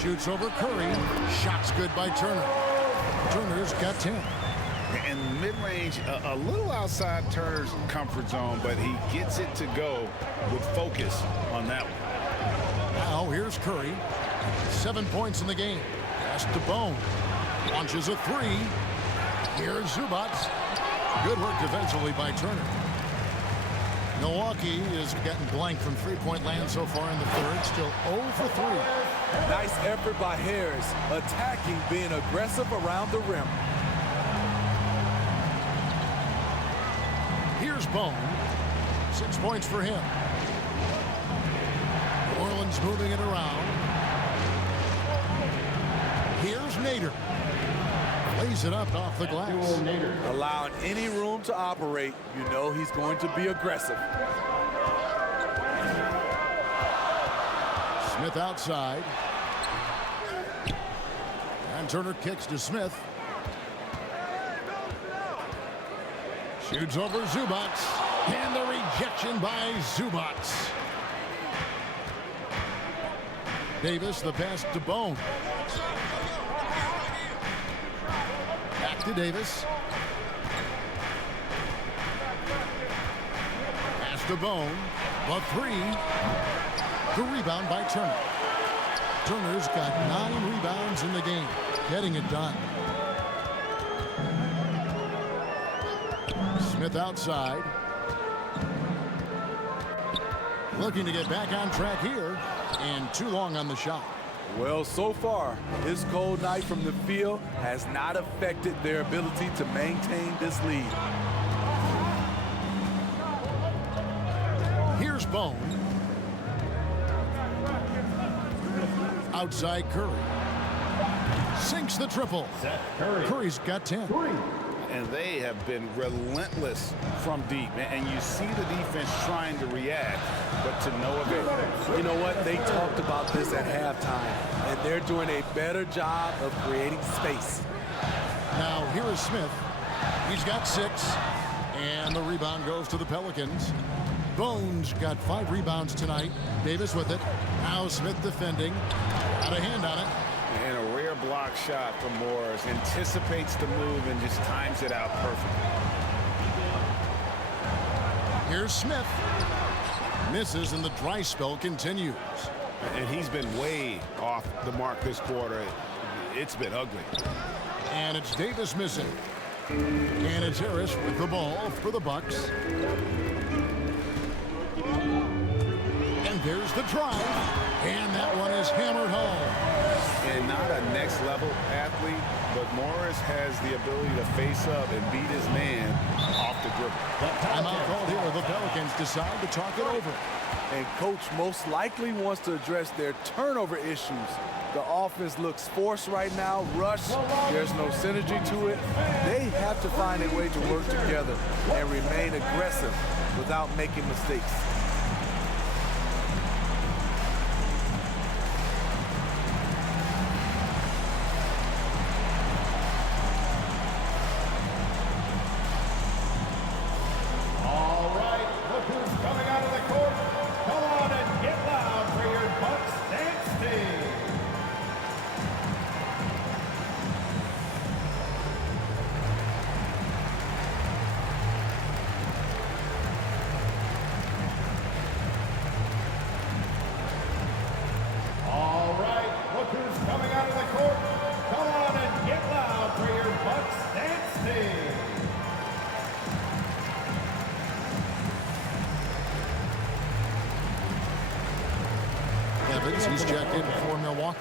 Shoots over Curry. Shot's good by Turner. Turner's got 10. And mid-range, a little outside Turner's comfort zone, but he gets it to go with focus on that one. Now here's Curry. 7 points in the game. Pass to Bone. Launches a 3. Here's Zubac. Good work defensively by Turner. Milwaukee is getting blank from three-point land so far in the third. Still 0 for 3. Nice effort by Harris, attacking, being aggressive around the rim. Here's Bone. 6 points for him. New Orleans moving it around. Here's Nader. Lays it up off the glass. Allowing any room to operate, you know he's going to be aggressive. Smith outside. And Turner kicks to Smith. Shoots over Zubac. And the rejection by Zubac. Davis, the pass to Bone. Back to Davis. Pass to Bone. The 3. The rebound by Turner. Turner's got 9 rebounds in the game. Getting it done. Smith outside. Looking to get back on track here. And too long on the shot. Well, so far, his cold night from the field has not affected their ability to maintain this lead. Here's Bone. Outside Curry. Sinks the triple. Curry's got 10. And they have been relentless from deep. And you see the defense trying to react, but to no avail. You know what? They talked about this at halftime, and they're doing a better job of creating space. Now, here is Smith. He's got 6. And the rebound goes to the Pelicans. Bones got 5 rebounds tonight. Davis with it. Now Smith defending. Got a hand on it. And a rare block shot from Morris. Anticipates the move and just times it out perfectly. Here's Smith. Misses and the dry spell continues. And he's been way off the mark this quarter. It's been ugly. And it's Davis missing. And it's Harris with the ball for the Bucks. And there's the drive. And that one is hammered home. And not a next-level athlete, but Morris has the ability to face up and beat his man off the dribble. Timeout called here. The Pelicans decide to talk it over. And coach most likely wants to address their turnover issues. The offense looks forced right now, rushed. There's no synergy to it. They have to find a way to work together and remain aggressive without making mistakes. He's checked in for Milwaukee.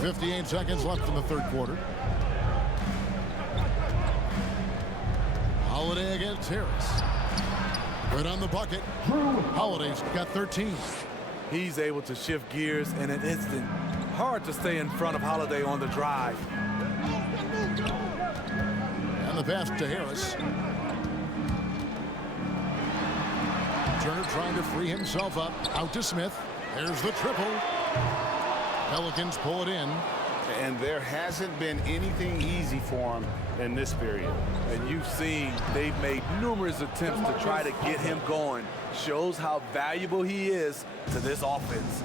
.58 seconds left in the third quarter. Holiday against Harris. Right on the bucket. Holiday's got 13. He's able to shift gears in an instant. Hard to stay in front of Holiday on the drive. And the pass to Harris. Turner trying to free himself up. Out to Smith. There's the triple. Pelicans pull it in. And there hasn't been anything easy for him in this period. And you've seen they've made numerous attempts to try to get him going. Shows how valuable he is to this offense.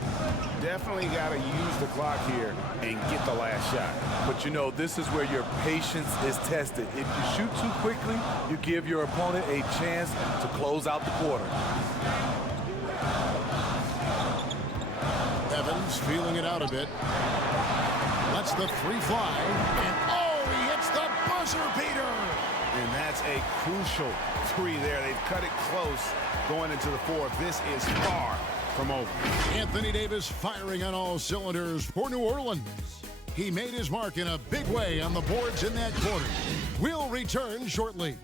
Definitely got to use the clock here and get the last shot. But you know, this is where your patience is tested. If you shoot too quickly, you give your opponent a chance to close out the quarter. Evans feeling it out a bit. Lets the three fly. And oh, he hits the buzzer beater. And that's a crucial three there. They've cut it close going into the fourth. This is far from over. Anthony Davis firing on all cylinders for New Orleans. He made his mark in a big way on the boards in that quarter. We'll return shortly.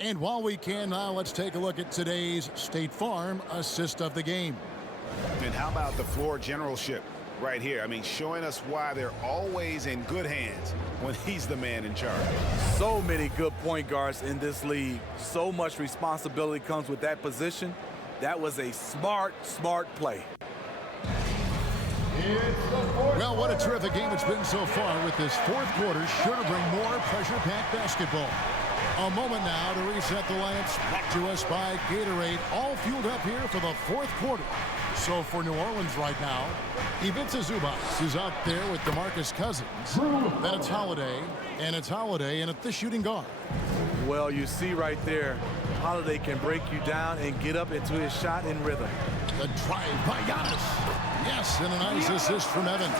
And while we can now, let's take a look at today's State Farm assist of the game. And how about the floor generalship right here? I mean, showing us why they're always in good hands when he's the man in charge. So many good point guards in this league. So much responsibility comes with that position. That was a smart play. Well, what a terrific game it's been so far, with this fourth quarter sure to bring more pressure-packed basketball. A moment now to reset the lineups, brought to us by Gatorade, all fueled up here for the fourth quarter. So for New Orleans right now, Ivica Zubac is out there with DeMarcus Cousins. Then it's Holiday, and at the shooting guard. Well, you see right there, Holiday can break you down and get up into his shot in rhythm. The drive by Giannis. Yes, and a nice assist from Evans.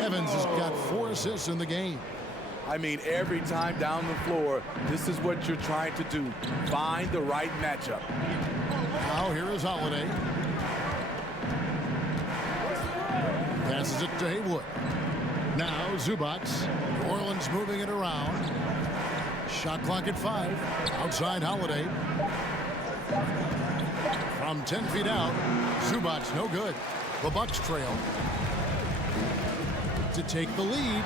Evans has got 4 assists in the game. I mean, every time down the floor, this is what you're trying to do. Find the right matchup. Now here is Holiday. Passes it to Haywood. Now Zubac. New Orleans moving it around. Shot clock at 5. Outside Holiday. From 10 feet out. Zubac no good. The Bucks trail. To take the lead.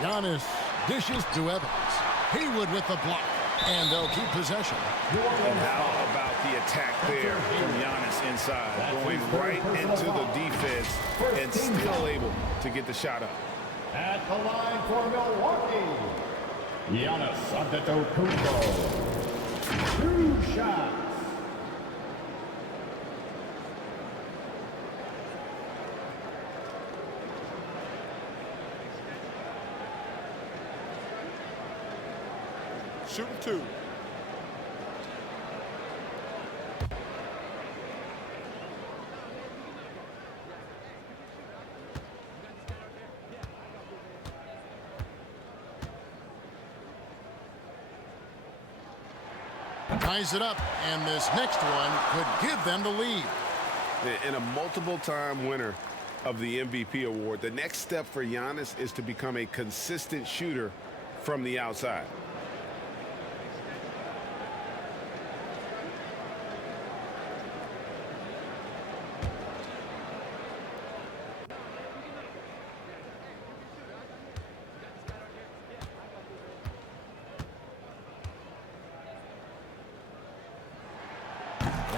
Giannis dishes to Evans. Haywood with the block. And they'll keep possession. And how about the attack there from Giannis inside, going right into the defense and still able to get the shot up. At the line for Milwaukee, Giannis Antetokounmpo. 2 shots. Shooting 2. Ties it up, and this next one could give them the lead. And a multiple-time winner of the MVP award, the next step for Giannis is to become a consistent shooter from the outside.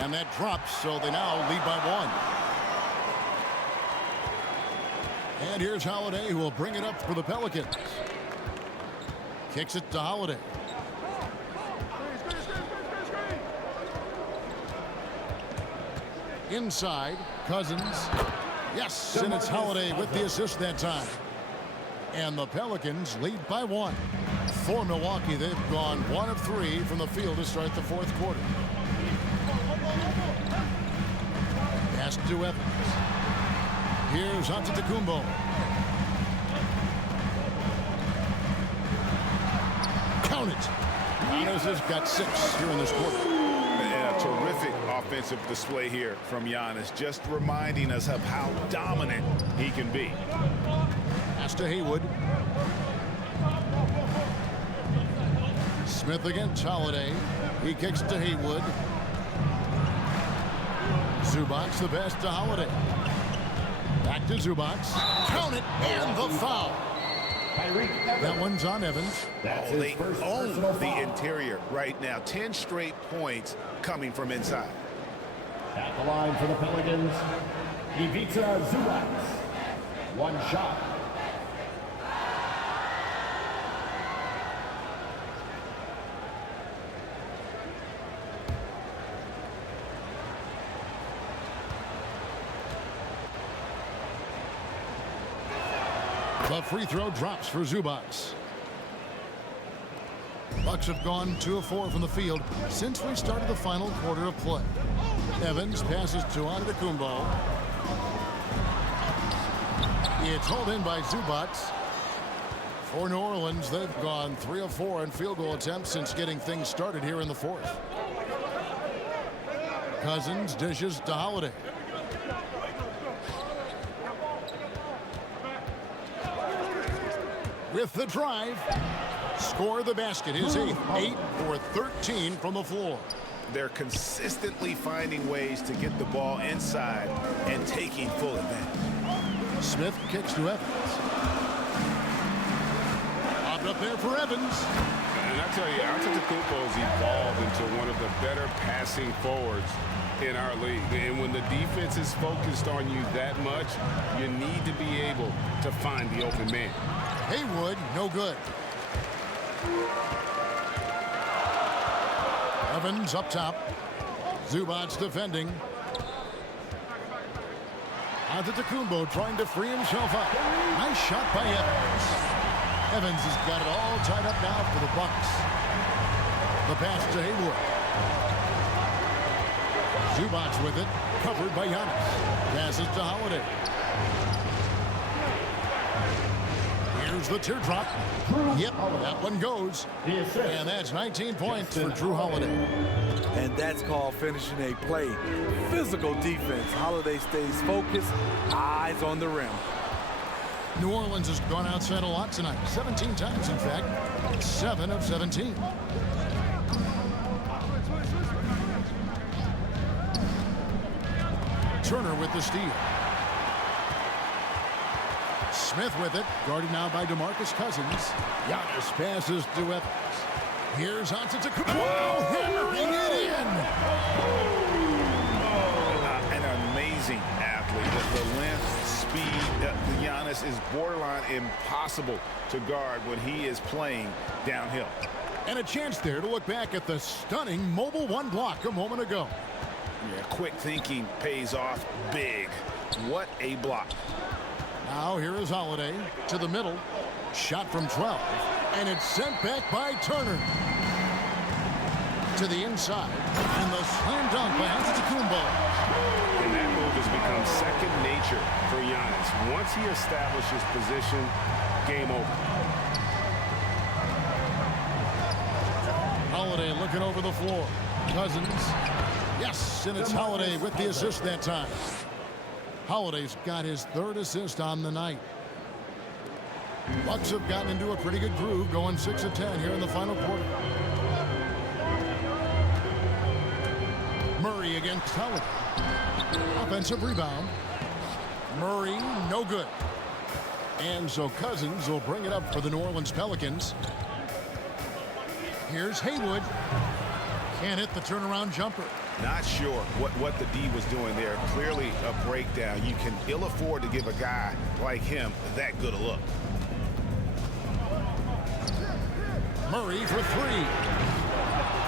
And that drops, so they now lead by 1. And here's Holiday, who will bring it up for the Pelicans. Kicks it to Holiday. Inside, Cousins. Yes, and it's Holiday with the assist that time. And the Pelicans lead by 1. For Milwaukee, they've gone 1 of 3 from the field to start the fourth quarter. Pass to Evans. Here's Antetokounmpo. Count it. Giannis has got 6 here in this quarter. And a terrific offensive display here from Giannis, just reminding us of how dominant he can be. Pass to Haywood. Smith against Holiday. He kicks to Haywood. Zubac the pass to Holiday. Back to Zubac. Count it, and the foul. That one's on Evans. Oh, they own the interior right now. 10 straight points coming from inside. At the line for the Pelicans, Ivica Zubac. 1 shot. The free throw drops for Zubac. Bucks have gone 2 of 4 from the field since we started the final quarter of play. Evans passes to Antetokounmpo. It's hauled in by Zubac. For New Orleans, they've gone 3 of 4 in field goal attempts since getting things started here in the fourth. Cousins dishes to Holiday. With the drive, score the basket. His 8th, 8 for 13 from the floor. They're consistently finding ways to get the ball inside and taking full advantage. Smith kicks to Evans. Popped up there for Evans. And I tell you, Antetokounmpo has evolved into one of the better passing forwards in our league. And when the defense is focused on you that much, you need to be able to find the open man. Haywood, no good. Evans up top. Zubac defending. Antetokounmpo trying to free himself up. Nice shot by Evans. Evans has got it all tied up now for the Bucks. The pass to Haywood. Zubac with it, covered by Giannis. Passes to Holiday. Here's the teardrop. Yep, that one goes. And that's 19 points for Drew Holiday. And that's called finishing a play. Physical defense. Holiday stays focused, eyes on the rim. New Orleans has gone outside a lot tonight. 17 times, in fact. 7 of 17. Turner with the steal. Smith with it, guarded now by DeMarcus Cousins. Giannis passes to Evans. Here's Antetokounmpo. Wow, hammering it in. An amazing athlete. The length, speed, Giannis is borderline impossible to guard when he is playing downhill. And a chance there to look back at the stunning mobile 1 block a moment ago. Yeah, quick thinking pays off big. What a block. Now here is Holiday to the middle. Shot from 12. And it's sent back by Turner. To the inside. And the slam dunk by Antetokounmpo. And that move has become second nature for Giannis. Once he establishes position, game over. Holiday looking over the floor. Cousins. Yes, and it's Holiday with the assist that time. Holiday's got his 3rd assist on the night. Bucks have gotten into a pretty good groove, going 6 of 10 here in the final quarter. Murray against Holiday. Offensive rebound. Murray, no good. And so Cousins will bring it up for the New Orleans Pelicans. Here's Haywood. Can't hit the turnaround jumper. Not sure what the D was doing there. Clearly a breakdown. You can ill afford to give a guy like him that good a look. Murray for 3.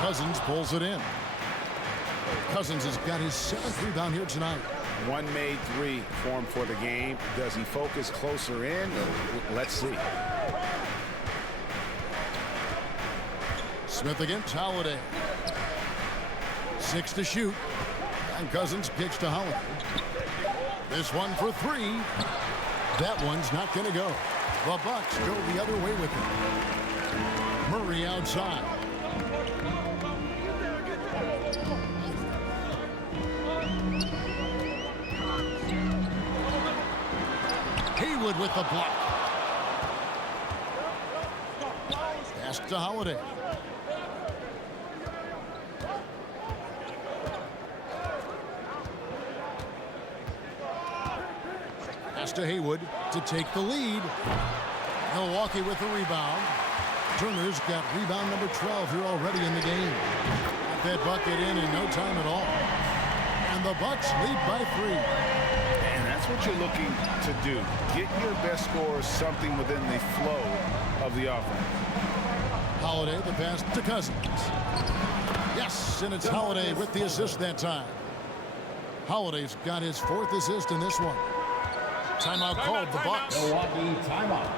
Cousins pulls it in. Cousins has got his 7th rebound here tonight. One made 3 formed for the game. Does he focus closer in? Let's see. Smith against Holiday. 6 to shoot. And Cousins kicks to Holiday. This one for 3. That one's not going to go. The Bucks go the other way with it. Murray outside. Haywood with the block. Pass to Holiday. Pass to Haywood to take the lead. Milwaukee with the rebound. Turner's got rebound number 12 here already in the game. Got that bucket in no time at all. And the Bucks lead by 3. And that's what you're looking to do. Get your best scorers something within the flow of the offense. Holiday, the pass to Cousins. Yes, and it's Holiday with the assist that time. Holiday's got his 4th assist in this one. Timeout called, the Bucks. Milwaukee timeout.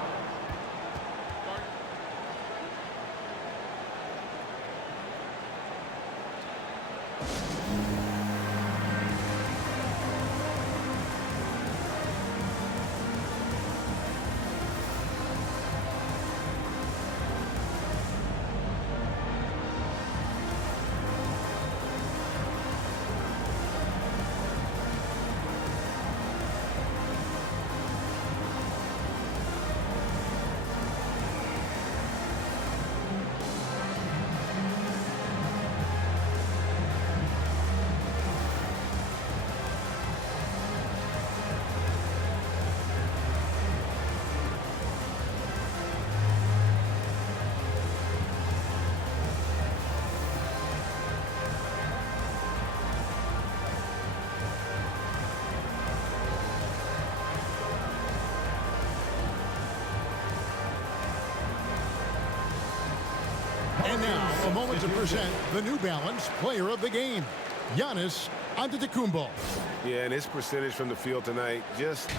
And now, a moment to present the New Balance Player of the Game, Giannis Antetokounmpo. Yeah, and his percentage from the field tonight, just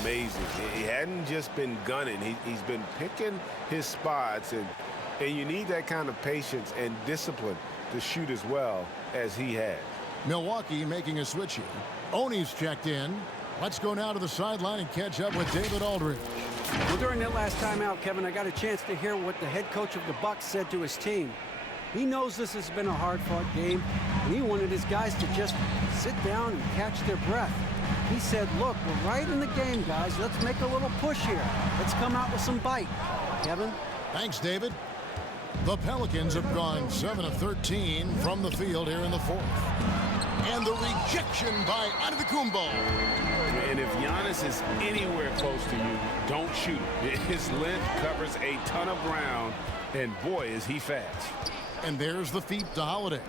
amazing. He hadn't just been gunning. He's been picking his spots, and you need that kind of patience and discipline to shoot as well as he has. Milwaukee making a switch here. Oni's checked in. Let's go now to the sideline and catch up with David Aldridge. Well, during that last timeout, Kevin, I got a chance to hear what the head coach of the Bucks said to his team. He knows this has been a hard-fought game, and he wanted his guys to just sit down and catch their breath. He said, look, we're right in the game, guys. Let's make a little push here. Let's come out with some bite. Kevin? Thanks, David. The Pelicans have gone 7 of 13 from the field here in the 4th. And the rejection by Antetokounmpo. And if Giannis is anywhere close to you, don't shoot him. His length covers a ton of ground, and boy, is he fast. And there's the feed to Holiday.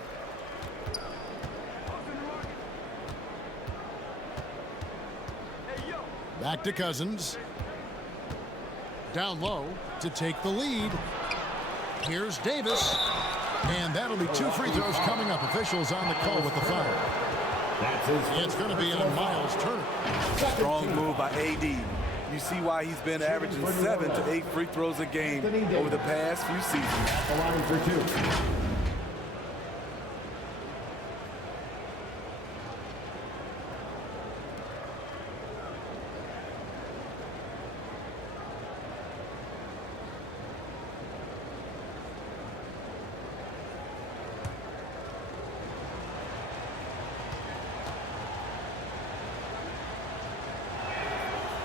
Back to Cousins. Down low to take the lead. Here's Davis. And that'll be 2 free throws coming up. Officials on the call with the foul. It's going to be a Miles Turner. Strong move by AD. You see why he's been averaging 7 to 8 free throws a game over the past few seasons. The line for 2.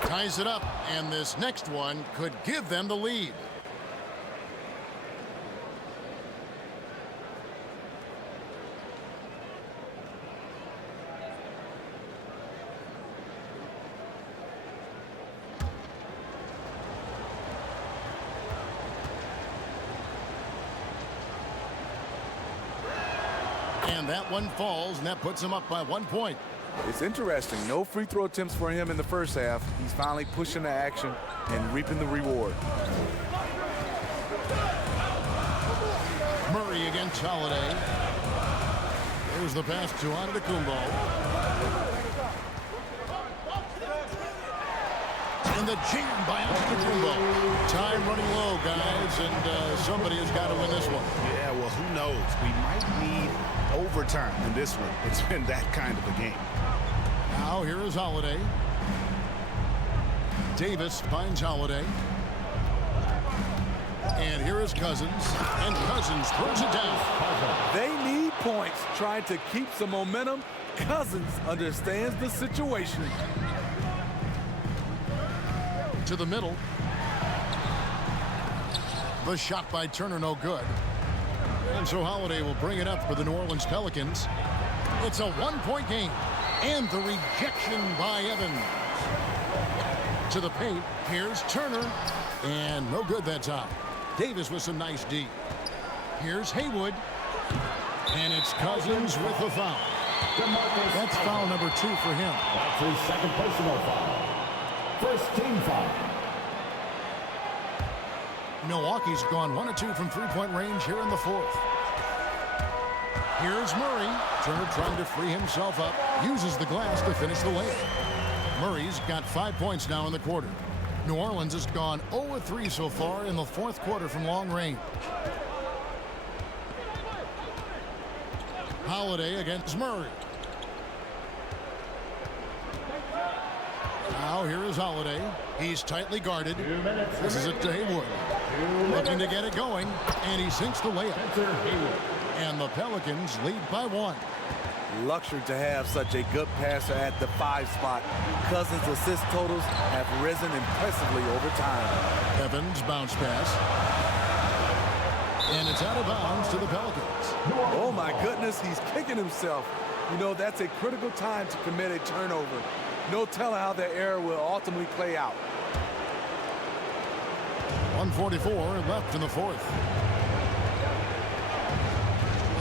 Ties it up, and this next one could give them the lead. And that one falls, and that puts them up by 1 point. It's interesting. No free throw attempts for him in the first half. He's finally pushing the action and reaping the reward. Murray against Holiday. Here's the pass to Antetokounmpo. And the jam by Antetokounmpo. Time running low, guys, and somebody has got to win this one. Yeah, well, who knows? We might need overtime in this one. It's been that kind of a game. Now here is Holiday. Davis finds Holiday. And here is Cousins. And Cousins throws it down. They need points trying to keep some momentum. Cousins understands the situation. To the middle. The shot by Turner, no good. And so Holiday will bring it up for the New Orleans Pelicans. It's a one-point game. And the rejection by Evans. To the paint. Here's Turner. And no good that time. Davis with some nice D. Here's Haywood. And it's Cousins with the foul. That's foul number 2 for him. That's his second personal foul. First team foul. Milwaukee's gone 1 of 2 from three-point range here in the fourth. Here's Murray. Turner trying to free himself up. Uses the glass to finish the layup. Murray's got 5 points now in the quarter. New Orleans has gone 0 of 3 so far in the fourth quarter from long range. Holiday against Murray. Now here is Holiday. He's tightly guarded. This is it to Haywood. Looking to get it going, and he sinks the layup. And the Pelicans lead by 1. Luxury to have such a good passer at the 5 spot. Cousins' assist totals have risen impressively over time. Evans bounce pass. And it's out of bounds to the Pelicans. Oh my goodness, he's kicking himself. You know, that's a critical time to commit a turnover. No telling how that error will ultimately play out. 1:44 left in the fourth.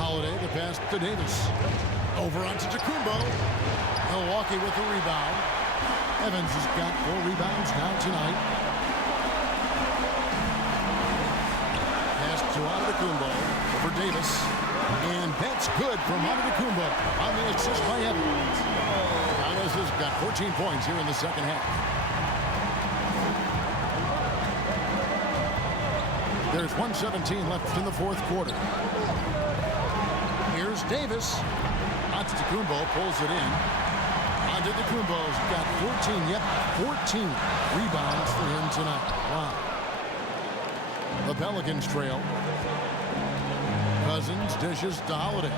Holiday, the pass to Davis. Over onto Antetokounmpo. Milwaukee with the rebound. Evans has got 4 rebounds now tonight. Pass to Antetokounmpo for Davis. And that's good from Antetokounmpo on the assist by Evans. Giannis has got 14 points here in the second half. There's 1:17 left in the fourth quarter. Here's Davis. Antetokounmpo pulls it in. Antetokounmpo's got 14 rebounds for him tonight. Wow. The Pelicans trail. Cousins dishes to Holiday.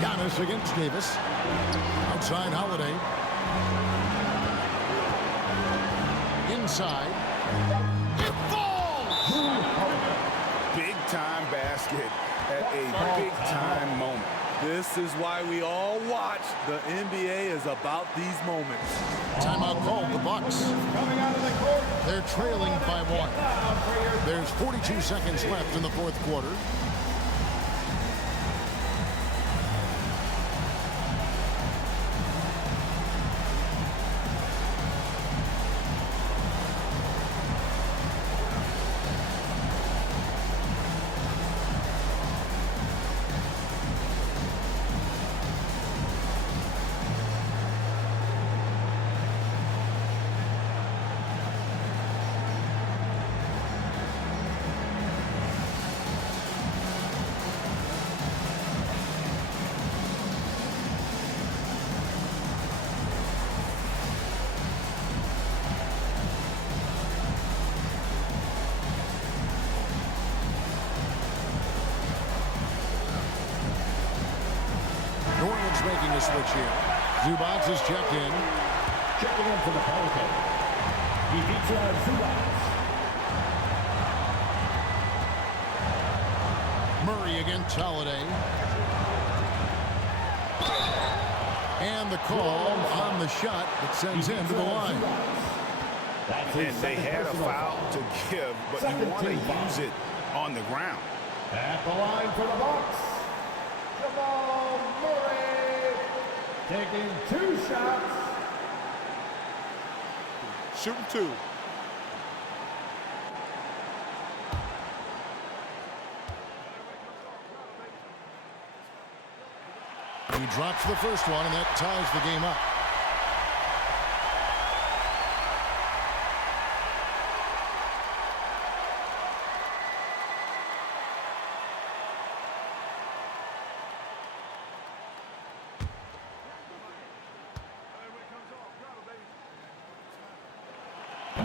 Giannis against Davis. Outside Holiday. Inside. It falls! Big-time basket at a big-time moment. This is why we all watch. The NBA is about these moments. Timeout called the Bucks. Coming out of the court. They're trailing by 1. There's 42 seconds left in the fourth quarter. Making a switch here. Zubats is checked in. Checking in for the Pelicans. Ivica Zubats. Murray against Holiday. And the call on the shot that sends him to the line. And they had a foul to give, but you want to use it on the ground. At the line for the Bucks, Jamal Murray taking 2 shots. Shooting 2. He drops the first one, and that ties the game up.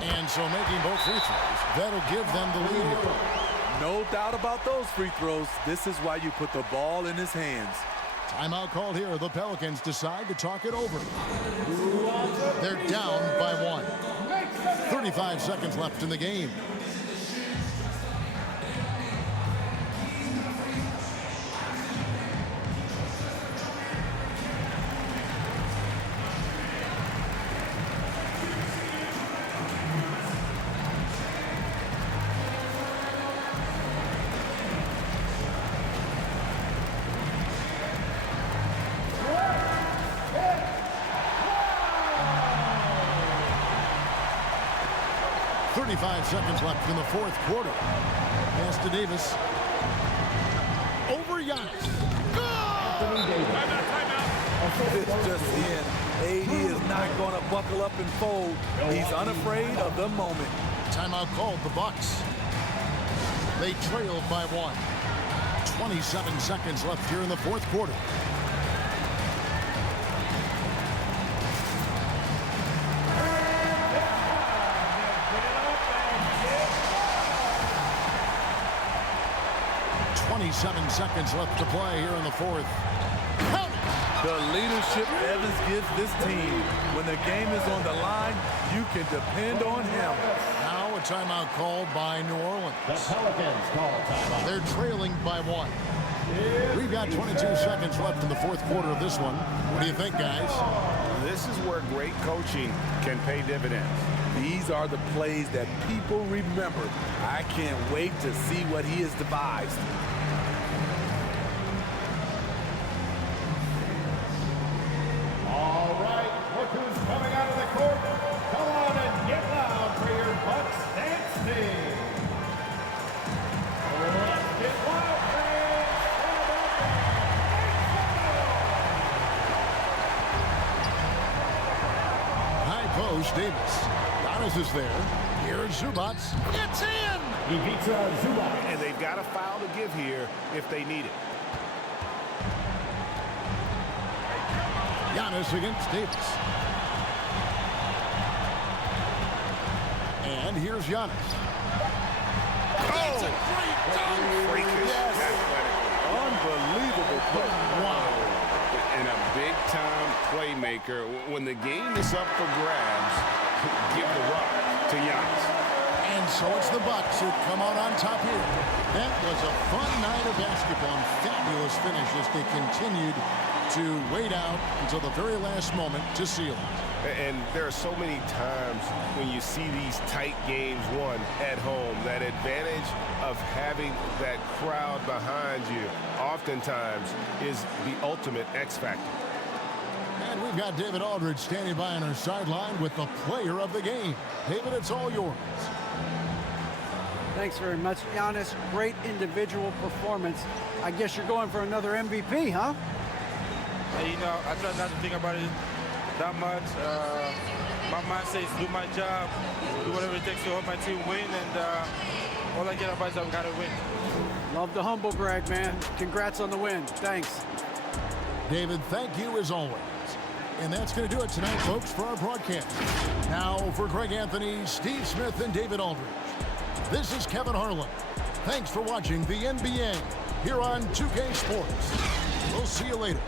And so making both free throws, that'll give them the lead here. No doubt about those free throws. This is why you put the ball in his hands. Timeout called here. The Pelicans decide to talk it over. They're down by 1. 35 seconds left in the game. Seconds left in the fourth quarter. Pass to Davis. Over Giannis. It's just in. AD is not going to buckle up and fold. He's unafraid of the moment. Timeout called. The Bucks. They trailed by 1. 27 seconds left here in the fourth quarter. Seconds left to play here in the fourth. The leadership Evans gives this team. When the game is on the line, you can depend on him. Now a timeout called by New Orleans. The Pelicans call timeout. They're trailing by 1. We've got 22 seconds left in the fourth quarter of this one. What do you think, guys? This is where great coaching can pay dividends. These are the plays that people remember. I can't wait to see what he has devised. All right, look who's coming out of the court. Come on and get loud for your Bucks dance team. Let's get loud, fans. High post, Davis. Giannis is there. Here's Zubac. It's in! He beats Zubac. And they've got a foul to give here if they need it. Giannis against Davis. And here's Giannis. That's a great dunk. Freakish. Unbelievable play. Wow. And a big-time playmaker. When the game is up for grabs, give the rock to Giannis. And so it's the Bucks who come out on top here. That was a fun night of basketball and fabulous finish as they continued to wait out until the very last moment to seal it. And there are so many times when you see these tight games won at home, that advantage of having that crowd behind you oftentimes is the ultimate X factor. And we've got David Aldridge standing by on our sideline with the player of the game. David, it's all yours. Thanks very much, Giannis. Great individual performance. I guess you're going for another MVP, huh? You know, I try not to think about it that much. My mindset is do my job, do whatever it takes to help my team win, and all I get about is I've got to win. Love the humble brag, man. Congrats on the win. Thanks. David, thank you as always. And that's going to do it tonight, folks, for our broadcast. Now for Greg Anthony, Steve Smith, and David Aldridge. This is Kevin Harlan. Thanks for watching the NBA here on 2K Sports. We'll see you later.